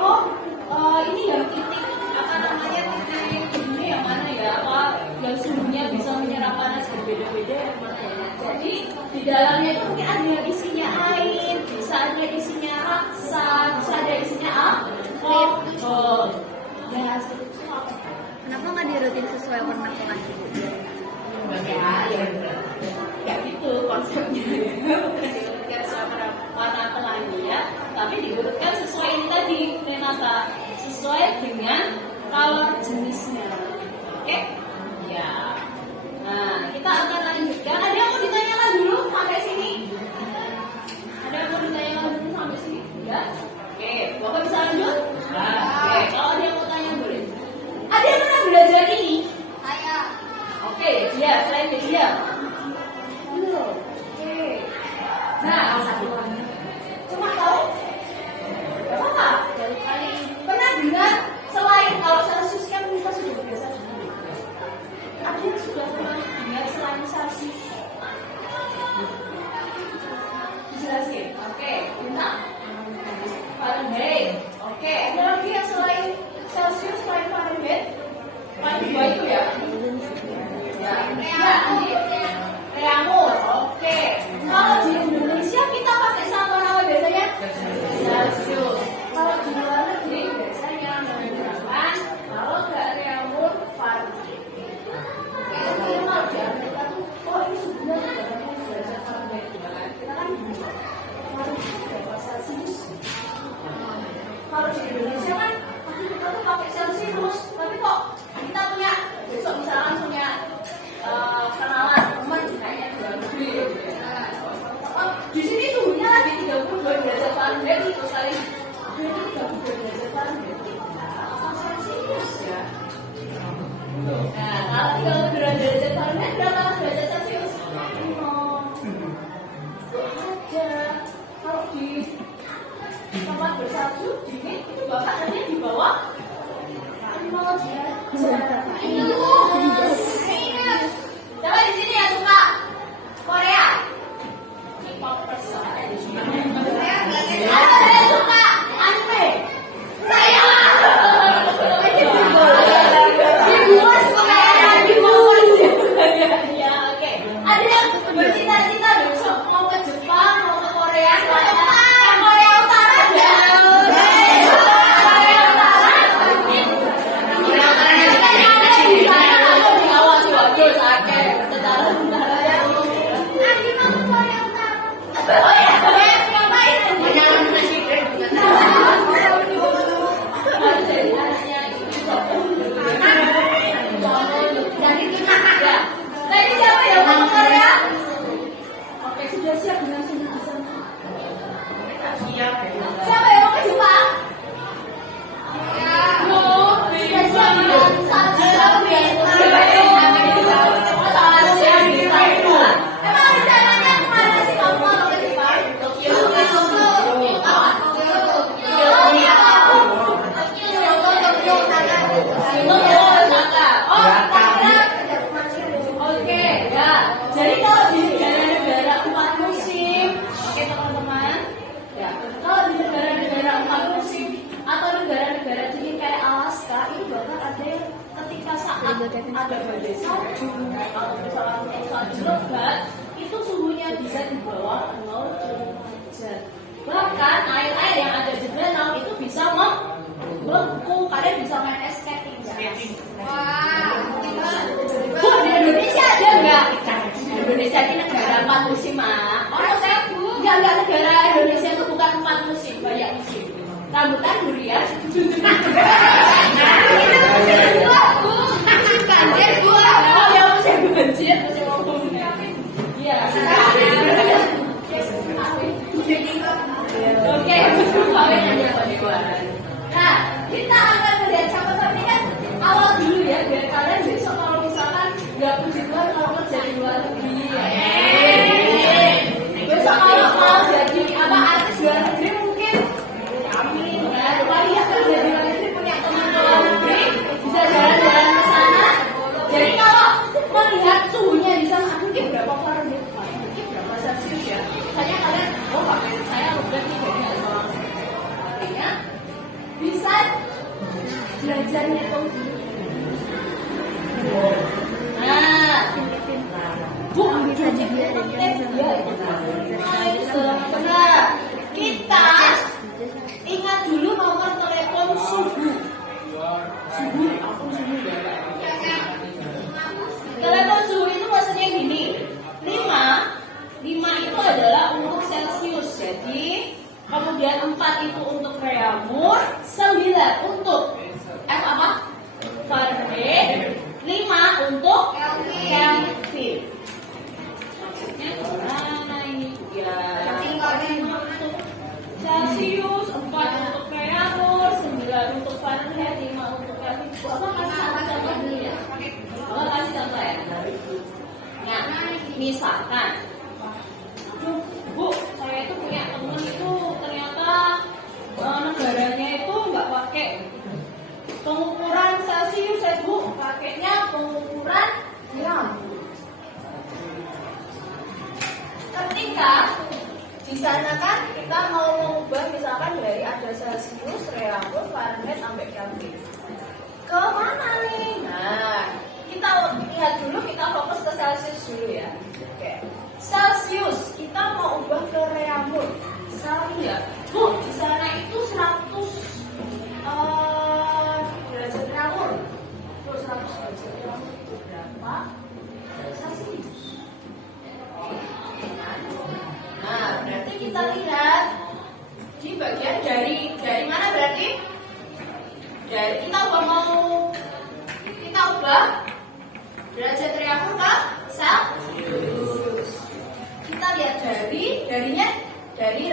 ini yang titik apa namanya titik ini yang mana ya, apa yang suhunya bisa menyerap panas berbeda-beda yang mana ya. Jadi di dalamnya itu mungkin ada isinya air, bisa ada isinya raksa, bisa ada isinya alkohol. Ya seperti itu. Kenapa nggak dirutin sesuai warna kelas ibu? Ya gitu konsepnya. Bukan diurutkan sesuai warna pelangi ya, tapi diurutkan sesuai ini tadi Renata, sesuai dengan color jenisnya. Oke? Ya. Nah, kita akan lanjutkan. Ada yang mau ditanyakan dulu sampai sini? Ada yang mau ditanyakan dulu sampai sini? Enggak? Oke, Bapak bisa lanjut? Oke, kalau ada yang mau tanya boleh. Ada yang pernah belajar ini? Saya. Oke, dia, selain dia. Belum. Oke. Nah, cuma tahu? Gak apa-apa. Baru kali ini. Pernah dengar selain kalau Celsius kan kita sudah biasa dulu. Ada yang sudah pernah dengar selain Celsius? Dijelasin. Oke, bintang. Fahrenheit. Oke, ada lagi yang selain Celsius, selain Fahrenheit? Paling dua itu ya? Ya, Reaumur. Oke. Kalau di Indonesia kita pakai satuan apa biasanya? Celsius. Kalau di luar negeri biasanya menggunakan kalau nggak Reaumur, Fahrenheit. Oke, jadi kalau di Amerika tuh, oh ini sebenarnya negaranya belajar Fahrenheit juga kan? Kita kan Fahrenheit berapa Celsius? Kalau di Indonesia kan kita tuh pakai Celsius, tapi kok kita punya besok misalnya punya kenalan teman kayaknya di luar negeri gitu ya. Oh, di sini suhunya lagi 32 derajat Fahrenheit itu kali. Jadi 32 derajat Fahrenheit. Celsius ya. Nah, kalau 32 derajat Fahrenheit berapa derajat Celsius? 0. Ada. Kalau di tempat bersatu dingin itu Bapak tadi di bawah 0 derajat. Coba di sini yang suka Korea, K-popers ada di sini. Ada yang suka anime, saya. Dimuas Korea, dimuas. Ya oke. Ada yang bercita-cita besok mau ke Jepang, mau ke Korea Selatan, Korea Utara ya. Korea Utara. Siapa yang mau ke Jepang? Emang rencananya kemana sih kamu mau ke Jepang? Tokyo. Oke, ya. Jadi kalau di negara-negara 4 musim, oke teman-teman. Ya, kalau di negara-negara 4 musim atau negara-negara dingin kayak Alaska, itu bahkan ada yang ketika saat ada badai salju atau misalnya salju lebat, itu suhunya bisa di bawah 0 derajat. Bahkan air-air yang ada di danau itu bisa membeku. Kalian bisa main ice skating ya? Wah, Bu, di Indonesia ada nggak? Di Indonesia ini negara 4 musim mah. Orang saya nggak negara Indonesia itu bukan 4 musim, banyak musim. Rambutan durian. Banjir gua. Oh ya musim banjir, musim ngomong. Iya. Oke, musim kawin aja pada gua. Nah, kita akan melihat sama-sama ini kan awal dulu ya, biar kalian besok kalau misalkan nggak puji Tuhan kalau kerja di luar negeri. Besok kalau mau jadi apa artis luar negeri mungkin, amin ya. Rupanya ya kerja di luar negeri punya teman luar negeri bisa jalan-jalan ke sana. Jadi kalau melihat suhunya di sana mungkin berapa Fahrenheit, mungkin berapa Celsius ya. Misalnya kalian, oh pakai saya udah nih kayaknya orang artinya bisa belajar ngitung dulu. Nah, Bu, bisa juga benar. Kita ingat dulu nomor telepon subuh. Subuh, aku subuh ya. 4 itu untuk Reamur, 9 untuk F apa? Fahrenheit, 5 untuk Kelvin. Maksudnya gimana ini? Ya, 5 untuk Celsius, 4 untuk Reamur, 9 untuk Fahrenheit, 5 untuk Kelvin. Apa kasih contoh dulu ya? Apa kasih contoh ya? Nah, misalkan, Bu, saya itu punya temen itu ternyata negaranya itu nggak pakai pengukuran Celsius ya Bu, pakainya pengukuran gram. Ketika di sana kan kita mau mengubah misalkan dari ada Celsius, Reamur, Fahrenheit sampai Kelvin. Ke mana nih? Nah, kita lihat dulu, kita fokus ke Celsius dulu ya. Oke. Celsius, kita mau ubah ke Reamur. Misalnya ya, Bu, di sana itu 100 derajat Reamur. Terus 100 derajat Reamur itu berapa Celsius? Nah, berarti kita lihat di bagian dari mana berarti? Dari kita ubah derajat Reamur ke Celsius. Kita lihat dari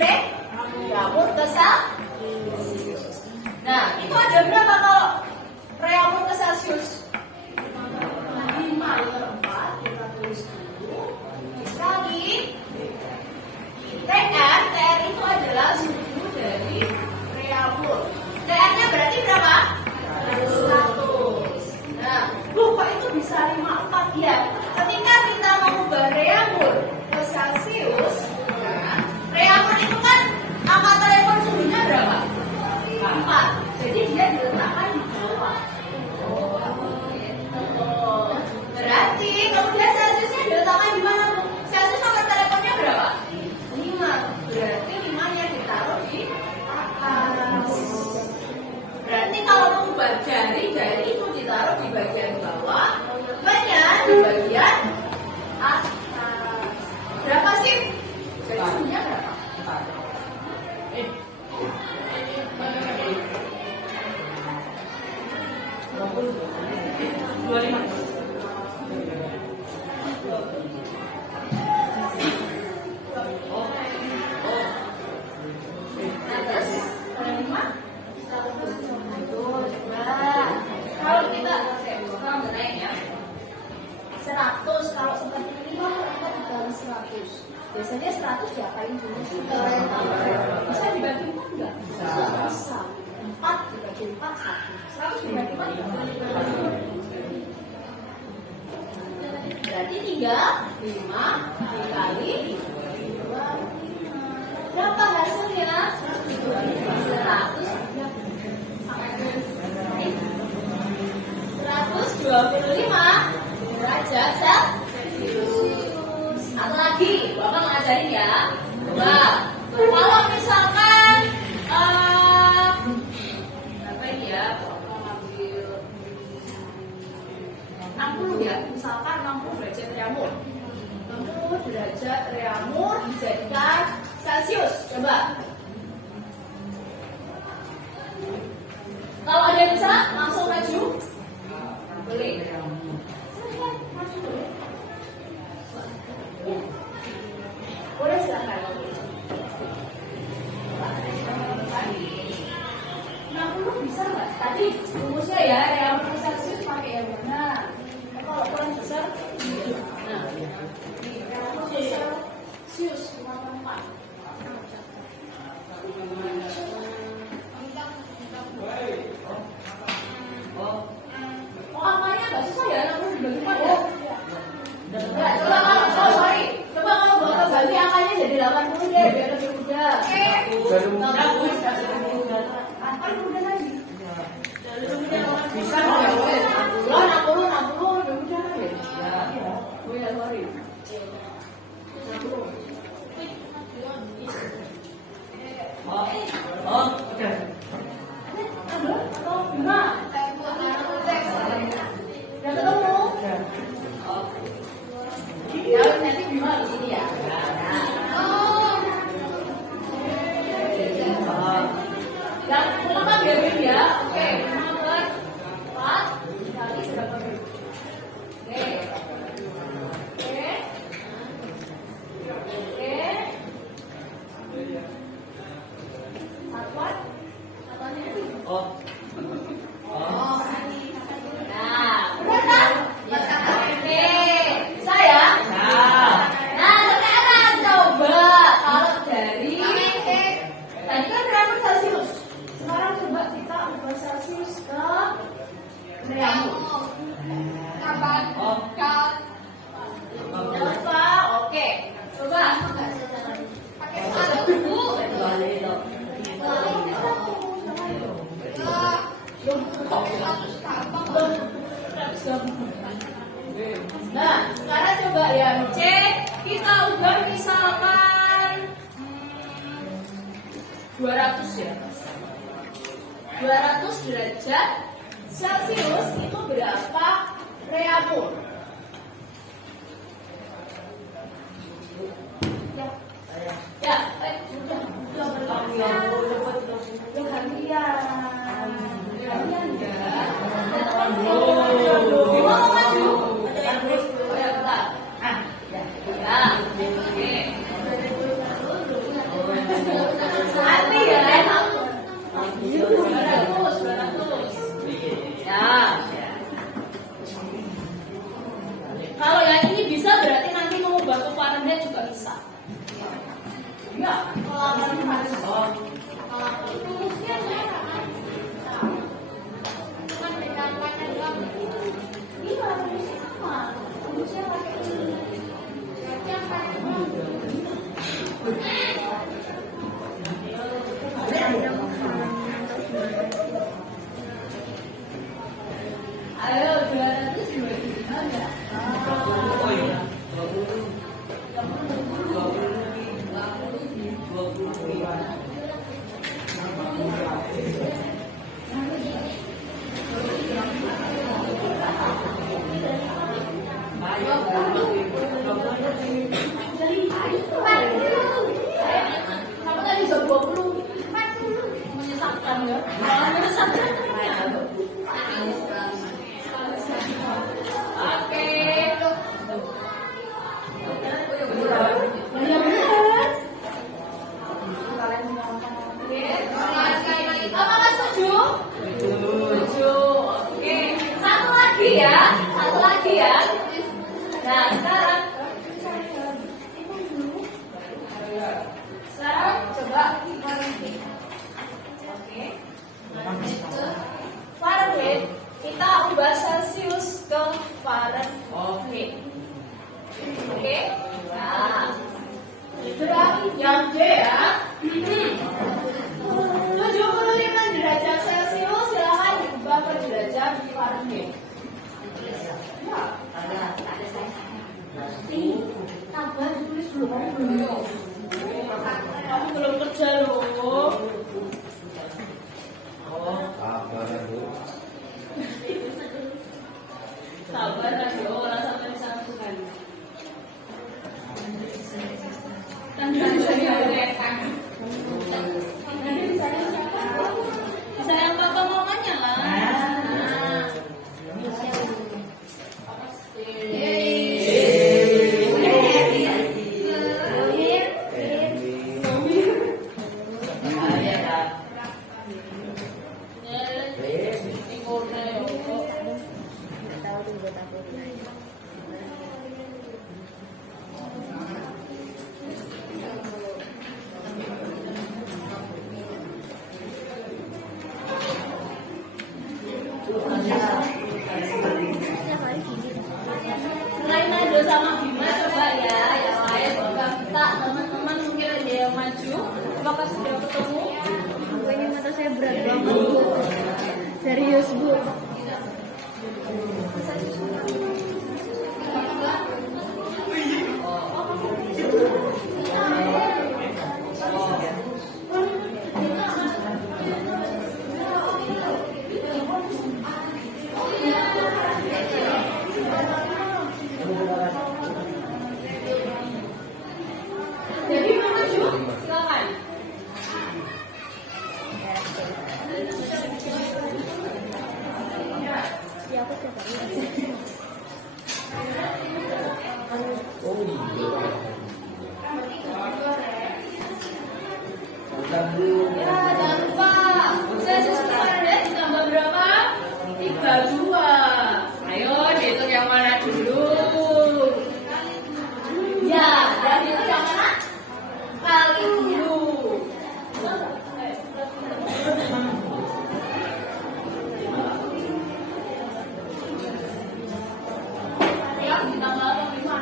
Reamur ke Celsius. Nah, itu ada berapa kalau Reamur ke Celsius? 5/4, kita tulis dulu. Dikali TR, TR itu adalah suhu dari Reamur. TR-nya berarti berapa? 100. Nah, kok itu bisa 5/4 ya? Ketika kita mengubah Reamur ke Celsius, nah, Reamur itu kan angka telepon suhunya berapa? 4. Jadi dia diletakkan di bawah. Berarti kemudian Celsiusnya diletakkan di mana, Bu? Celsius nomor teleponnya berapa? 5. Berarti 5-nya ditaruh di atas. Berarti kalau mengubah dari itu ditaruh di bagian bawah, banyak di bagian atas. Berapa sih? Jadi suhunya berapa? 25. Kalau kita naik ya 100, kalau sempat 5 kita dibagi 100. Biasanya 100 diapain dulu? Bisa dibagi 4 enggak? Bisa. 4 dibagi 4 100 dibagi 4 berarti 5 dikali 2. Berapa hasilnya? 125 derajat Celsius. Satu lagi, Bapak ngajarin ya. Kalau misalkan apa ini ya? Bapak ngambil 60 ya. Misalkan 60 derajat Reamur. 60 derajat Reamur dijadikan Celsius. Coba. Kalau ada yang bisa, langsung maju. Boleh. Boleh silakan. 60 bisa nggak? Tadi rumusnya ya, Reamur Celsius pakai yang mana? Kalau kurang besar, nah, Reamur Celsius 5/4. Angkanya nggak susah ya, 60 dibagi 4 ya? Coba kalau Bapak bagi angkanya jadi 80 deh, biar lebih mudah. Kan mudah lagi. Bisa nggak ya? 60 lebih mudah kan ya? Oh ya, sorry. 60. Oke. Atau 5. Udah ketemu? Ya, nanti Bima di sini ya. Nah, sekarang coba yang C kita ubah misalkan 200 ya. 200 derajat Celcius itu berapa reampul? Ya, udah harian enggak? Mau maju? Oh ya, bentar. Ya, oke. Hati ya, 200. Ya. Kalau yang ini bisa berarti nanti mengubah ke Fahrenheit juga bisa. Ya, kalau rumusnya ayo 200 gimana? Kamu tadi jam 20 menyesatkan ya? Menyesatkan. Oke. Apakah setuju? Setuju. Oke. Satu lagi ya. Nah, sekarang coba oke. Fahrenheit kita ubah Celcius ke Fahrenheit. Oke. Nah, yang D ya. 75 derajat Celcius silahkan diubah ke derajat Fahrenheit. Sabar, tulis dulu. Kamu belum kerja loh. Sabar aja, orang sampai satu kali. Kan bisa diawekan. Bisa yang papa mamanya lah. Selain Nado sama Bima coba ya yang lain coba kita teman-teman mungkin ada yang maju. Apakah sudah ketemu? Ini mata saya berat banget. Serius, Bu. Jadi maju, silakan. Ya aku tiap hari. Ya, jangan lupa. Celcius Fahrenheit ditambah berapa? 32. Ayo dihitung yang mana dulu? Ya, dan itu yang mana? Kali dulu. Ya, ditambah 5.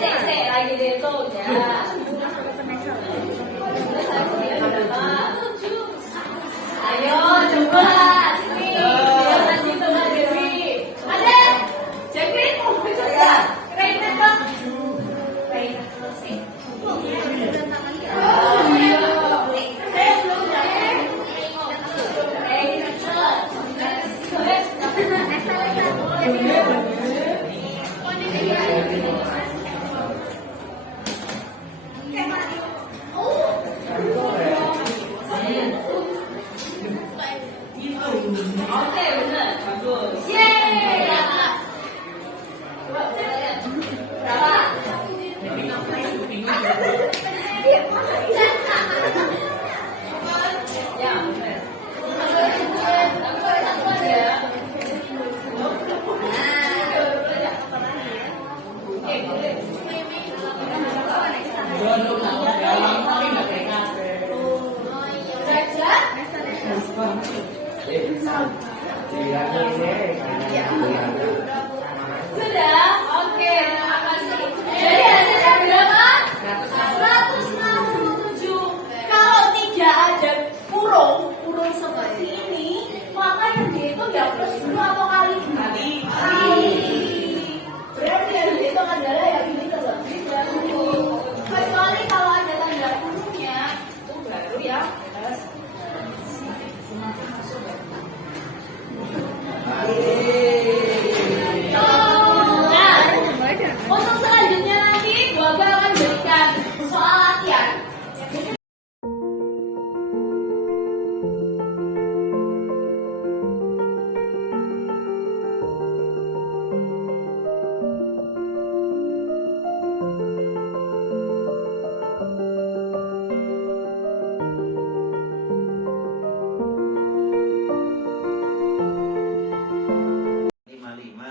lagi dihitung ya. Ayo coba sini. Jangan gitu Kak Dewi. Ada. Jacqueline mau coba. Reina Bang. Reina selesai. Oh iya. Saya belum jadi. Reina Oke, benar. Bagus. Yeay. Coba saya lihat. Berapa? Ya, benar. Satu ya. Oke, boleh. Sudah? Oke, terima kasih. Jadi hasilnya berapa? 167. Kalau tidak ada kurung seperti ini, maka yang dihitung ya plus 2 atau kali? Berarti yang dihitung adalah yang ini terlebih dahulu. Kecuali kalau ada tanda kurungnya, itu baru ya. Untuk selanjutnya nanti Bapak akan berikan soal latihan.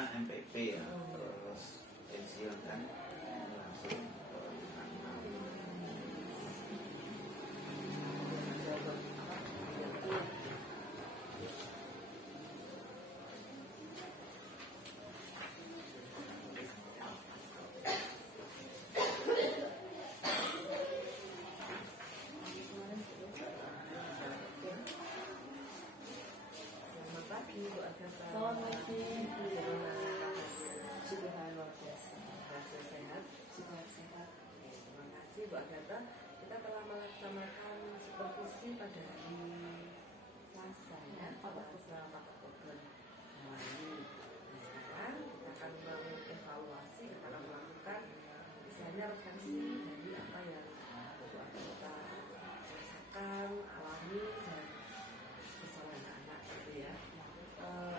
MPP ya, terus pensiun kan langsung Bu Agatha, kita telah melaksanakan supervisi pada hari Selasa ya, 4 Oktober kemarin. Nah, sekarang kita akan mengevaluasi, kita akan melakukan misalnya refleksi dari apa yang Bu Agatha rasakan, alami dan bersama anak-anak gitu ya.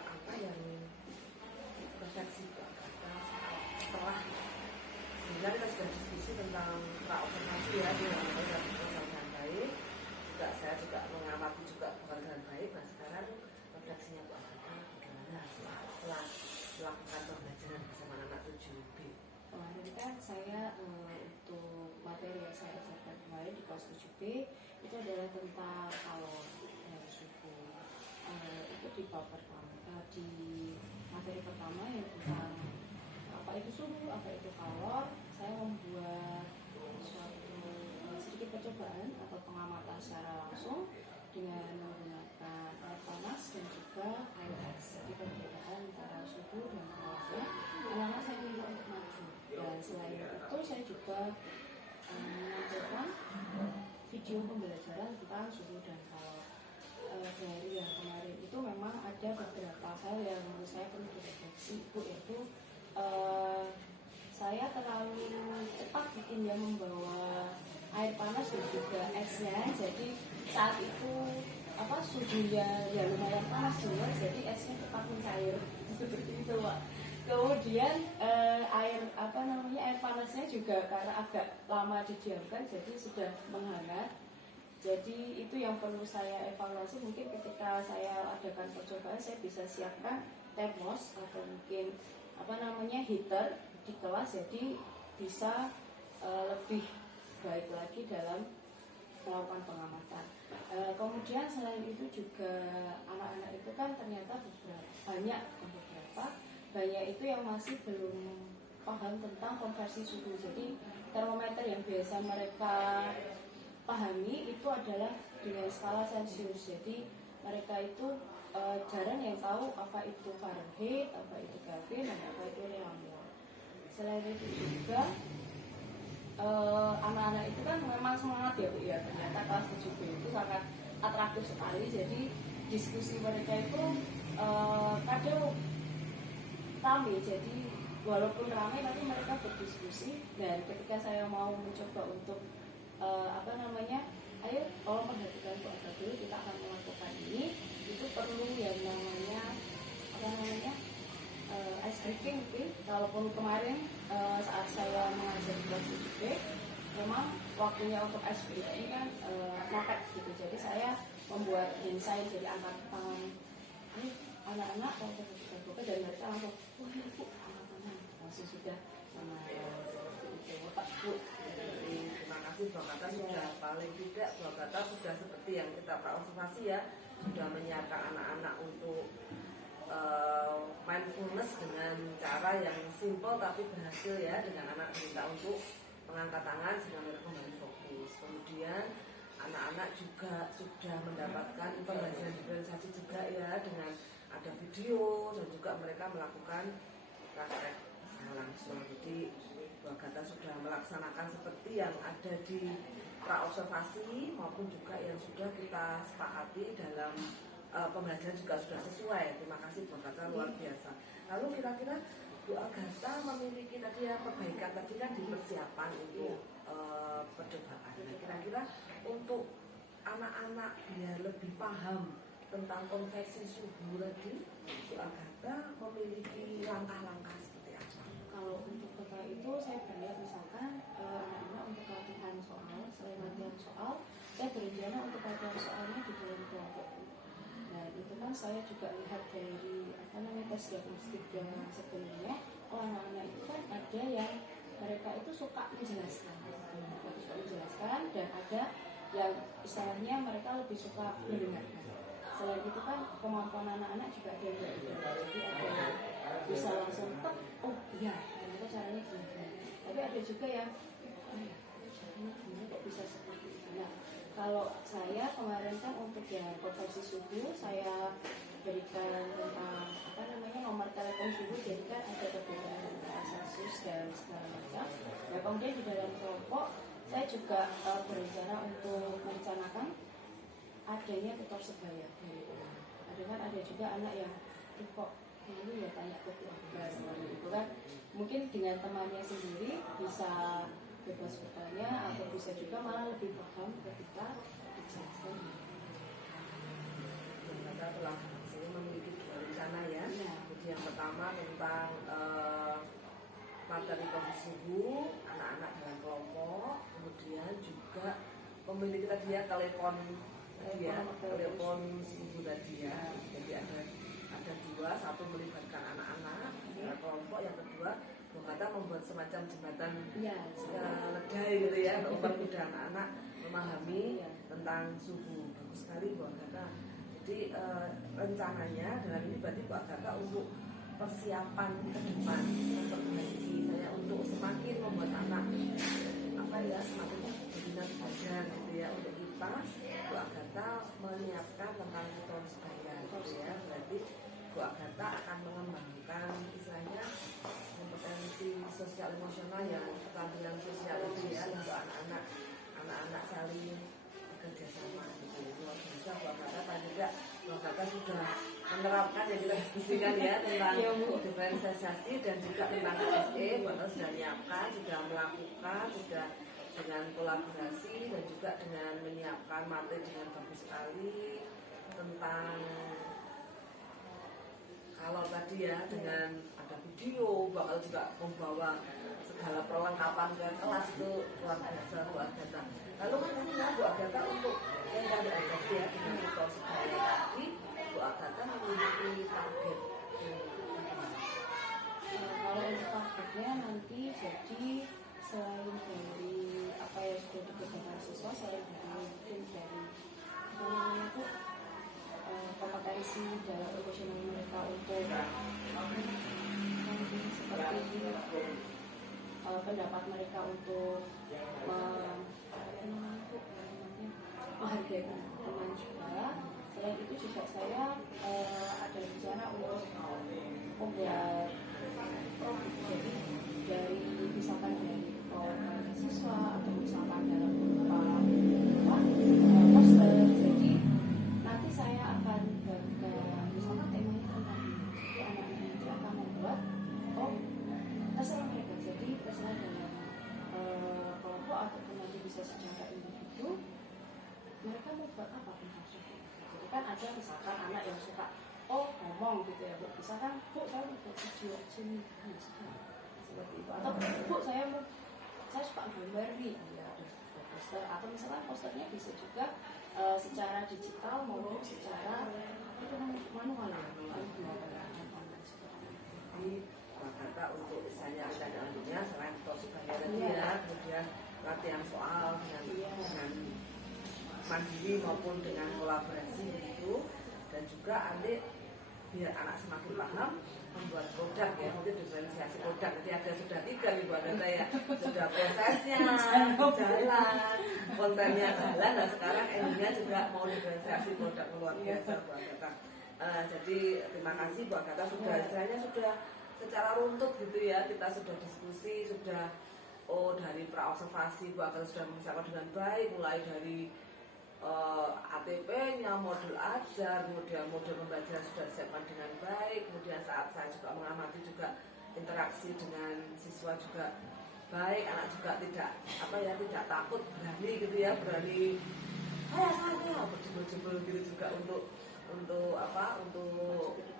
Apa yang refleksi Bu Agatha setelah sebenarnya kita sudah diskusi tentang observasi ya di dalam dengan baik, juga saya juga mengamati juga dengan baik. Nah sekarang refleksinya Bu Agatha bagaimana setelah melakukan pembelajaran bersama anak 7B. Kemarin kan saya untuk materi yang saya ajarkan kemarin di kelas 7B itu adalah tentang kalor dan suhu. Itu di bab pertama, di materi pertama yang tentang apa itu suhu, apa itu kalor. Saya membuat suatu sedikit percobaan atau pengamatan secara langsung dengan menggunakan air panas dan juga air es. Jadi perbedaan antara suhu dan kalornya. Anak-anak saya minta untuk maju. Dan selain itu saya juga mengajarkan video pembelajaran tentang suhu dan kalor. Dari yang kemarin itu memang ada beberapa hal yang menurut saya perlu direfleksi, Bu, yaitu saya terlalu cepat bikin dia membawa air panas dan juga esnya, jadi saat itu suhunya ya lumayan panas juga, jadi esnya cepat mencair seperti itu, Pak. Kemudian air panasnya juga karena agak lama didiamkan jadi sudah menghangat. Jadi itu yang perlu saya evaluasi, mungkin ketika saya adakan percobaan saya bisa siapkan termos atau mungkin heater di kelas, jadi bisa lebih baik lagi dalam melakukan pengamatan. Kemudian selain itu juga anak-anak itu kan ternyata banyak itu yang masih belum paham tentang konversi suhu. Jadi termometer yang biasa mereka pahami itu adalah dengan skala Celcius. Jadi mereka itu jarang yang tahu apa itu Fahrenheit, apa itu Kelvin, dan apa itu Reaumur. Selain itu juga anak-anak itu kan memang semangat ya Bu ya. Ternyata kelas 7B itu sangat atraktif sekali. Jadi diskusi mereka itu kadang ramai. Jadi walaupun ramai tapi mereka berdiskusi. Dan ketika saya mau mencoba untuk ayo tolong perhatikan keluarga dulu, kita akan melakukan ini, itu perlu yang namanya ice breaking. Kalaupun kemarin saat saya mengajar di kelas 7B memang waktunya untuk ice breaking kan mepet gitu. Jadi saya membuat desain, jadi angkat tangan ini anak-anak kalau terbuka dan mereka langsung wah Bu, anak-anak langsung sudah sama seperti itu Pak Bu. Terima kasih Bu Agatha, sudah paling tidak Bu Agatha sudah seperti yang kita observasi ya, sudah menyiapkan anak-anak untuk mindfulness dengan cara yang simple tapi berhasil ya, dengan anak minta untuk mengangkat tangan sehingga mereka kembali fokus. Kemudian anak-anak juga sudah mendapatkan pembelajaran diferensiasi juga ya, dengan ada video dan juga mereka melakukan praktek langsung. Jadi Bu Agatha sudah melaksanakan seperti yang ada di praobservasi maupun juga yang sudah kita sepakati dalam pembelajaran juga sudah sesuai. Terima kasih Bu Agatha, luar biasa. Lalu kira-kira Bu Agatha memiliki tadi ya perbaikan tadi kan di persiapan untuk percobaan. Nah, kira-kira untuk anak-anak biar lebih paham tentang konveksi suhu tadi, Bu Agatha memiliki langkah-langkah seperti apa? Kalau untuk terkait itu saya berniat misalkan anak-anak untuk latihan soal, selain latihan soal, saya berencana untuk latihan soalnya di dalam kelompok. Nah itu kan saya juga lihat dari tes diagnostik yang sebelumnya, anak-anak itu kan ada yang mereka itu suka menjelaskan, dan ada yang istilahnya mereka lebih suka mendengarkan. Selain itu kan kemampuan anak-anak juga ada yang berbeda. Jadi ada yang bisa langsung tek, oh iya ternyata caranya gini. Tapi ada juga yang oh iya caranya gini kok bisa seperti itu. Nah kalau saya kemarin kan untuk yang konversi suhu saya berikan tentang nomor telepon suhu, jadi kan ada perbedaan antara Celsius dan segala macam. Nah kemudian di dalam kelompok saya juga berencana untuk merencanakan adanya tutor sebaya dari rumah. Ada juga anak yang kok malu ya tanya ke keluarga seperti itu kan. Mungkin dengan temannya sendiri bisa bebas bertanya atau bisa juga malah lebih paham ketika dijelaskan. Kita telah memiliki dua rencana ya. Jadi yang pertama tentang materi konveksi suhu anak-anak dalam kelompok, kemudian juga memiliki tadi ya telepon suhu tadi ya. Jadi ada dua, satu melibatkan anak-anak dalam kelompok, yang kedua Bu Agatha membuat semacam jembatan ledai gitu ya untuk mempermudah anak-anak memahami tentang suhu. Bagus sekali Bu Agatha. Jadi rencananya dalam ini berarti Bu Agatha untuk persiapan ke depan memperbaiki saya untuk semakin membuat anak semakin berminat belajar gitu ya. Untuk IPA Bu Agatha menyiapkan tentang tutor sebaya gitu ya. Berarti Bu Agatha akan mengembangkan istilahnya kompetensi sosial emosional yang keterampilan sosial itu ya untuk anak-anak saling bekerja sama gitu. Luar biasa Bu Agatha, paling tidak Bu Agatha sudah menerapkan yang kita diskusikan ya tentang diferensiasi dan juga tentang KSE. Bu Agatha sudah menyiapkan, sudah melakukan, sudah dengan kolaborasi dan juga dengan menyiapkan materi dengan bagus sekali tentang kalau tadi ya dengan ada video, bakal juga membawa segala perlengkapan ke kelas itu luar biasa Bu Agatha. Lalu kan ini ya Bu Agatha untuk yang tadi ya dengan tutor sebaya tadi, Bu Agatha memiliki target. Kalau untuk targetnya nanti jadi selain dari apa yang sudah diberikan siswa, selain mungkin dari kompetensi dalam emosional mereka untuk seperti pendapat mereka untuk menghargai teman juga. Selain itu juga saya ada rencana untuk membuat produk, jadi dari misalkan dari siswa atau misalkan dalam berupa poster. Jadi nanti saya akan misalkan temanya tentang ini, jadi anak-anak nanti akan membuat terserah mereka, jadi terserah dalam kelompok ataupun nanti bisa secara individu mereka mau buat apa tentang suku. Jadi kan ada misalkan anak yang suka ngomong gitu ya, Bu, misalkan Bu saya mau buat video sini seperti itu, atau Bu saya suka gambar nih, ya ada poster, atau misalkan posternya bisa juga secara digital maupun secara manual ya, Jadi kata untuk misalnya rencana selain proses tadi ya, kemudian latihan soal dengan mandiri maupun dengan kolaborasi begitu, dan juga adik biar anak semakin paham membuat produk ya, mungkin diferensiasi produk. Jadi ada sudah 3 nih Bu Agatha ya, sudah prosesnya jalan, kontennya jalan, dan sekarang endingnya juga mau diferensiasi produk. Luar biasa Bu Agatha. Jadi terima kasih Bu Agatha, sudah istilahnya sudah secara runtut gitu ya, kita sudah diskusi, sudah dari praobservasi Bu Agatha sudah mengusahakan dengan baik, mulai dari ATP-nya, modul ajar, kemudian modul pembelajaran sudah disiapkan dengan baik, kemudian saat saya juga mengamati juga interaksi dengan siswa juga baik, anak juga tidak takut, berani gitu ya, berani saya berjebol-jebol gitu juga untuk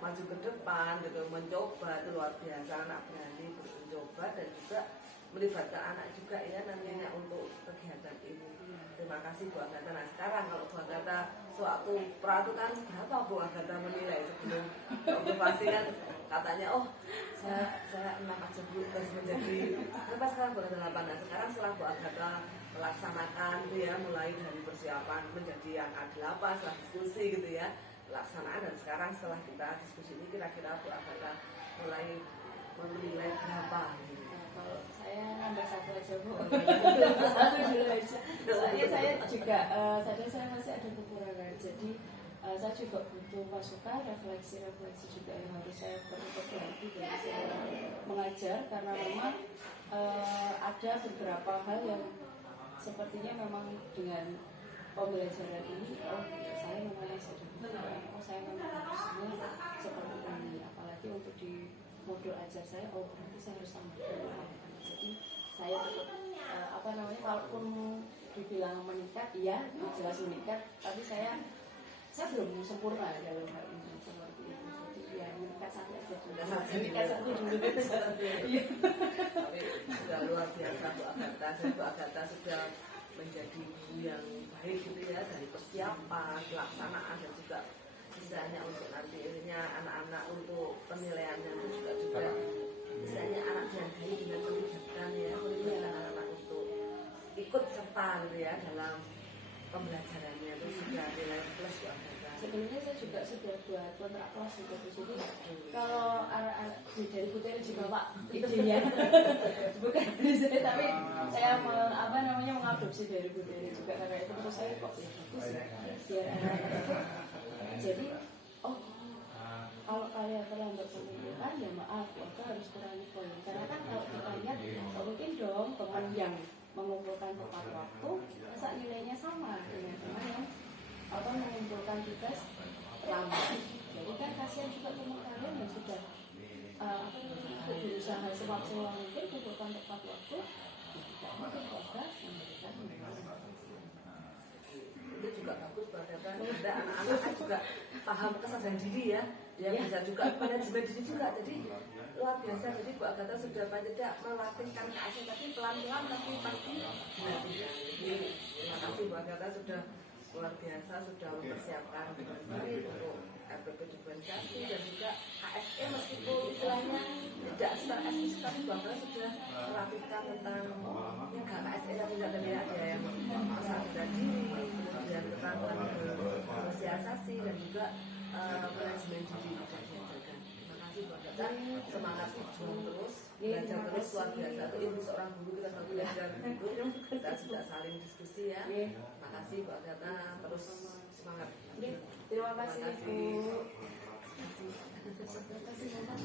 maju ke depan gitu, mencoba. Itu luar biasa, anak berani mencoba dan juga melibatkan anak juga ya nantinya untuk kegiatan ini. Terima kasih Bu Agatha. Nah sekarang kalau Bu Agatha suatu pra itu kan berapa Bu Agatha menilai sebelum observasi kan katanya saya 6 aja Bu, terus menjadi berapa sekarang Bu Agatha 8. Nah sekarang setelah Bu Agatha melaksanakan itu ya, mulai dari persiapan menjadi yang A8 setelah diskusi gitu ya, pelaksanaan, dan sekarang setelah kita diskusi ini kira-kira Bu Agatha mulai menilai berapa gitu. Kalau saya nambah 1 aja Bu, 1 dulu aja. Soalnya saya juga sadar saya masih ada kekurangan. Jadi saya juga butuh masukan, refleksi juga yang harus saya perbaiki dari saya mengajar, karena memang ada beberapa hal yang sepertinya memang dengan pembelajaran ini saya memang masih ada kekurangan. Saya memang harusnya seperti ini, apalagi untuk di modul ajar saya, berarti saya harus tambahkan. Jadi saya tetap walaupun dibilang meningkat, iya jelas meningkat, tapi saya belum sempurna dalam hal ini seperti itu. Jadi ya meningkat 1 aja dulu. Meningkat 1 dulu. Tapi sudah luar biasa Bu Agatha. Dan Bu Agatha sudah menjadi guru yang baik gitu ya, dari persiapan, pelaksanaan, dan juga misalnya untuk nantinya anak-anak untuk penilaiannya itu juga misalnya anak dihargai dengan melibatkan anak-anak untuk ikut serta gitu ya dalam pembelajarannya, itu sudah nilai plus Bu Agatha. Sebenarnya saya juga sudah buat kontrak kelas juga. Jadi kalau dari Putri juga Pak idenya bukan dari saya, tapi saya mengadopsi dari Putri juga, karena itu menurut saya kok bagus ya biar anak-anak itu. Jadi kalau kalian terlambat mengumpulkan, ya maaf, maka harus kurangi poin. Karena kan kalau kita lihat, mungkin dong teman yang mengumpulkan tepat waktu, masa nilainya sama dengan teman yang mengumpulkan tugas lambat. Jadi kan kasihan juga teman kalian yang sudah berusaha semaksimal mungkin mengumpulkan tepat waktu, tidak mungkin progres memberikan itu juga bagus Bu Agatha. Ada anak-anak juga paham kesadaran diri ya, bisa juga manajemen diri juga. Jadi luar biasa. Jadi Bu Agatha sudah tidak melatihkan keasing, tapi pelan-pelan tapi pasti dilatih. Jadi terima kasih Bu Agatha sudah luar biasa, sudah mempersiapkan dengan baik untuk RPP diferensiasi dan juga ASE, meskipun istilahnya tidak secara eksplisit, tapi Bu Agatha sudah melatihkan tentang juga ASE dan tidak ada yang kesadaran diri, kemudian tentang sosialisasi dan juga manajemen diri tidak diajarkan. Terima kasih Bu Agatha, semangat berjuang terus. belajar terima terus luar kasih. biasa. Itu ilmu seorang guru kita selalu belajar gitu. Kita juga saling diskusi ya. Terima kasih Bu Agatha, terus semangat. Terima kasih Terima kasih. Bu. Terima kasih Bapak.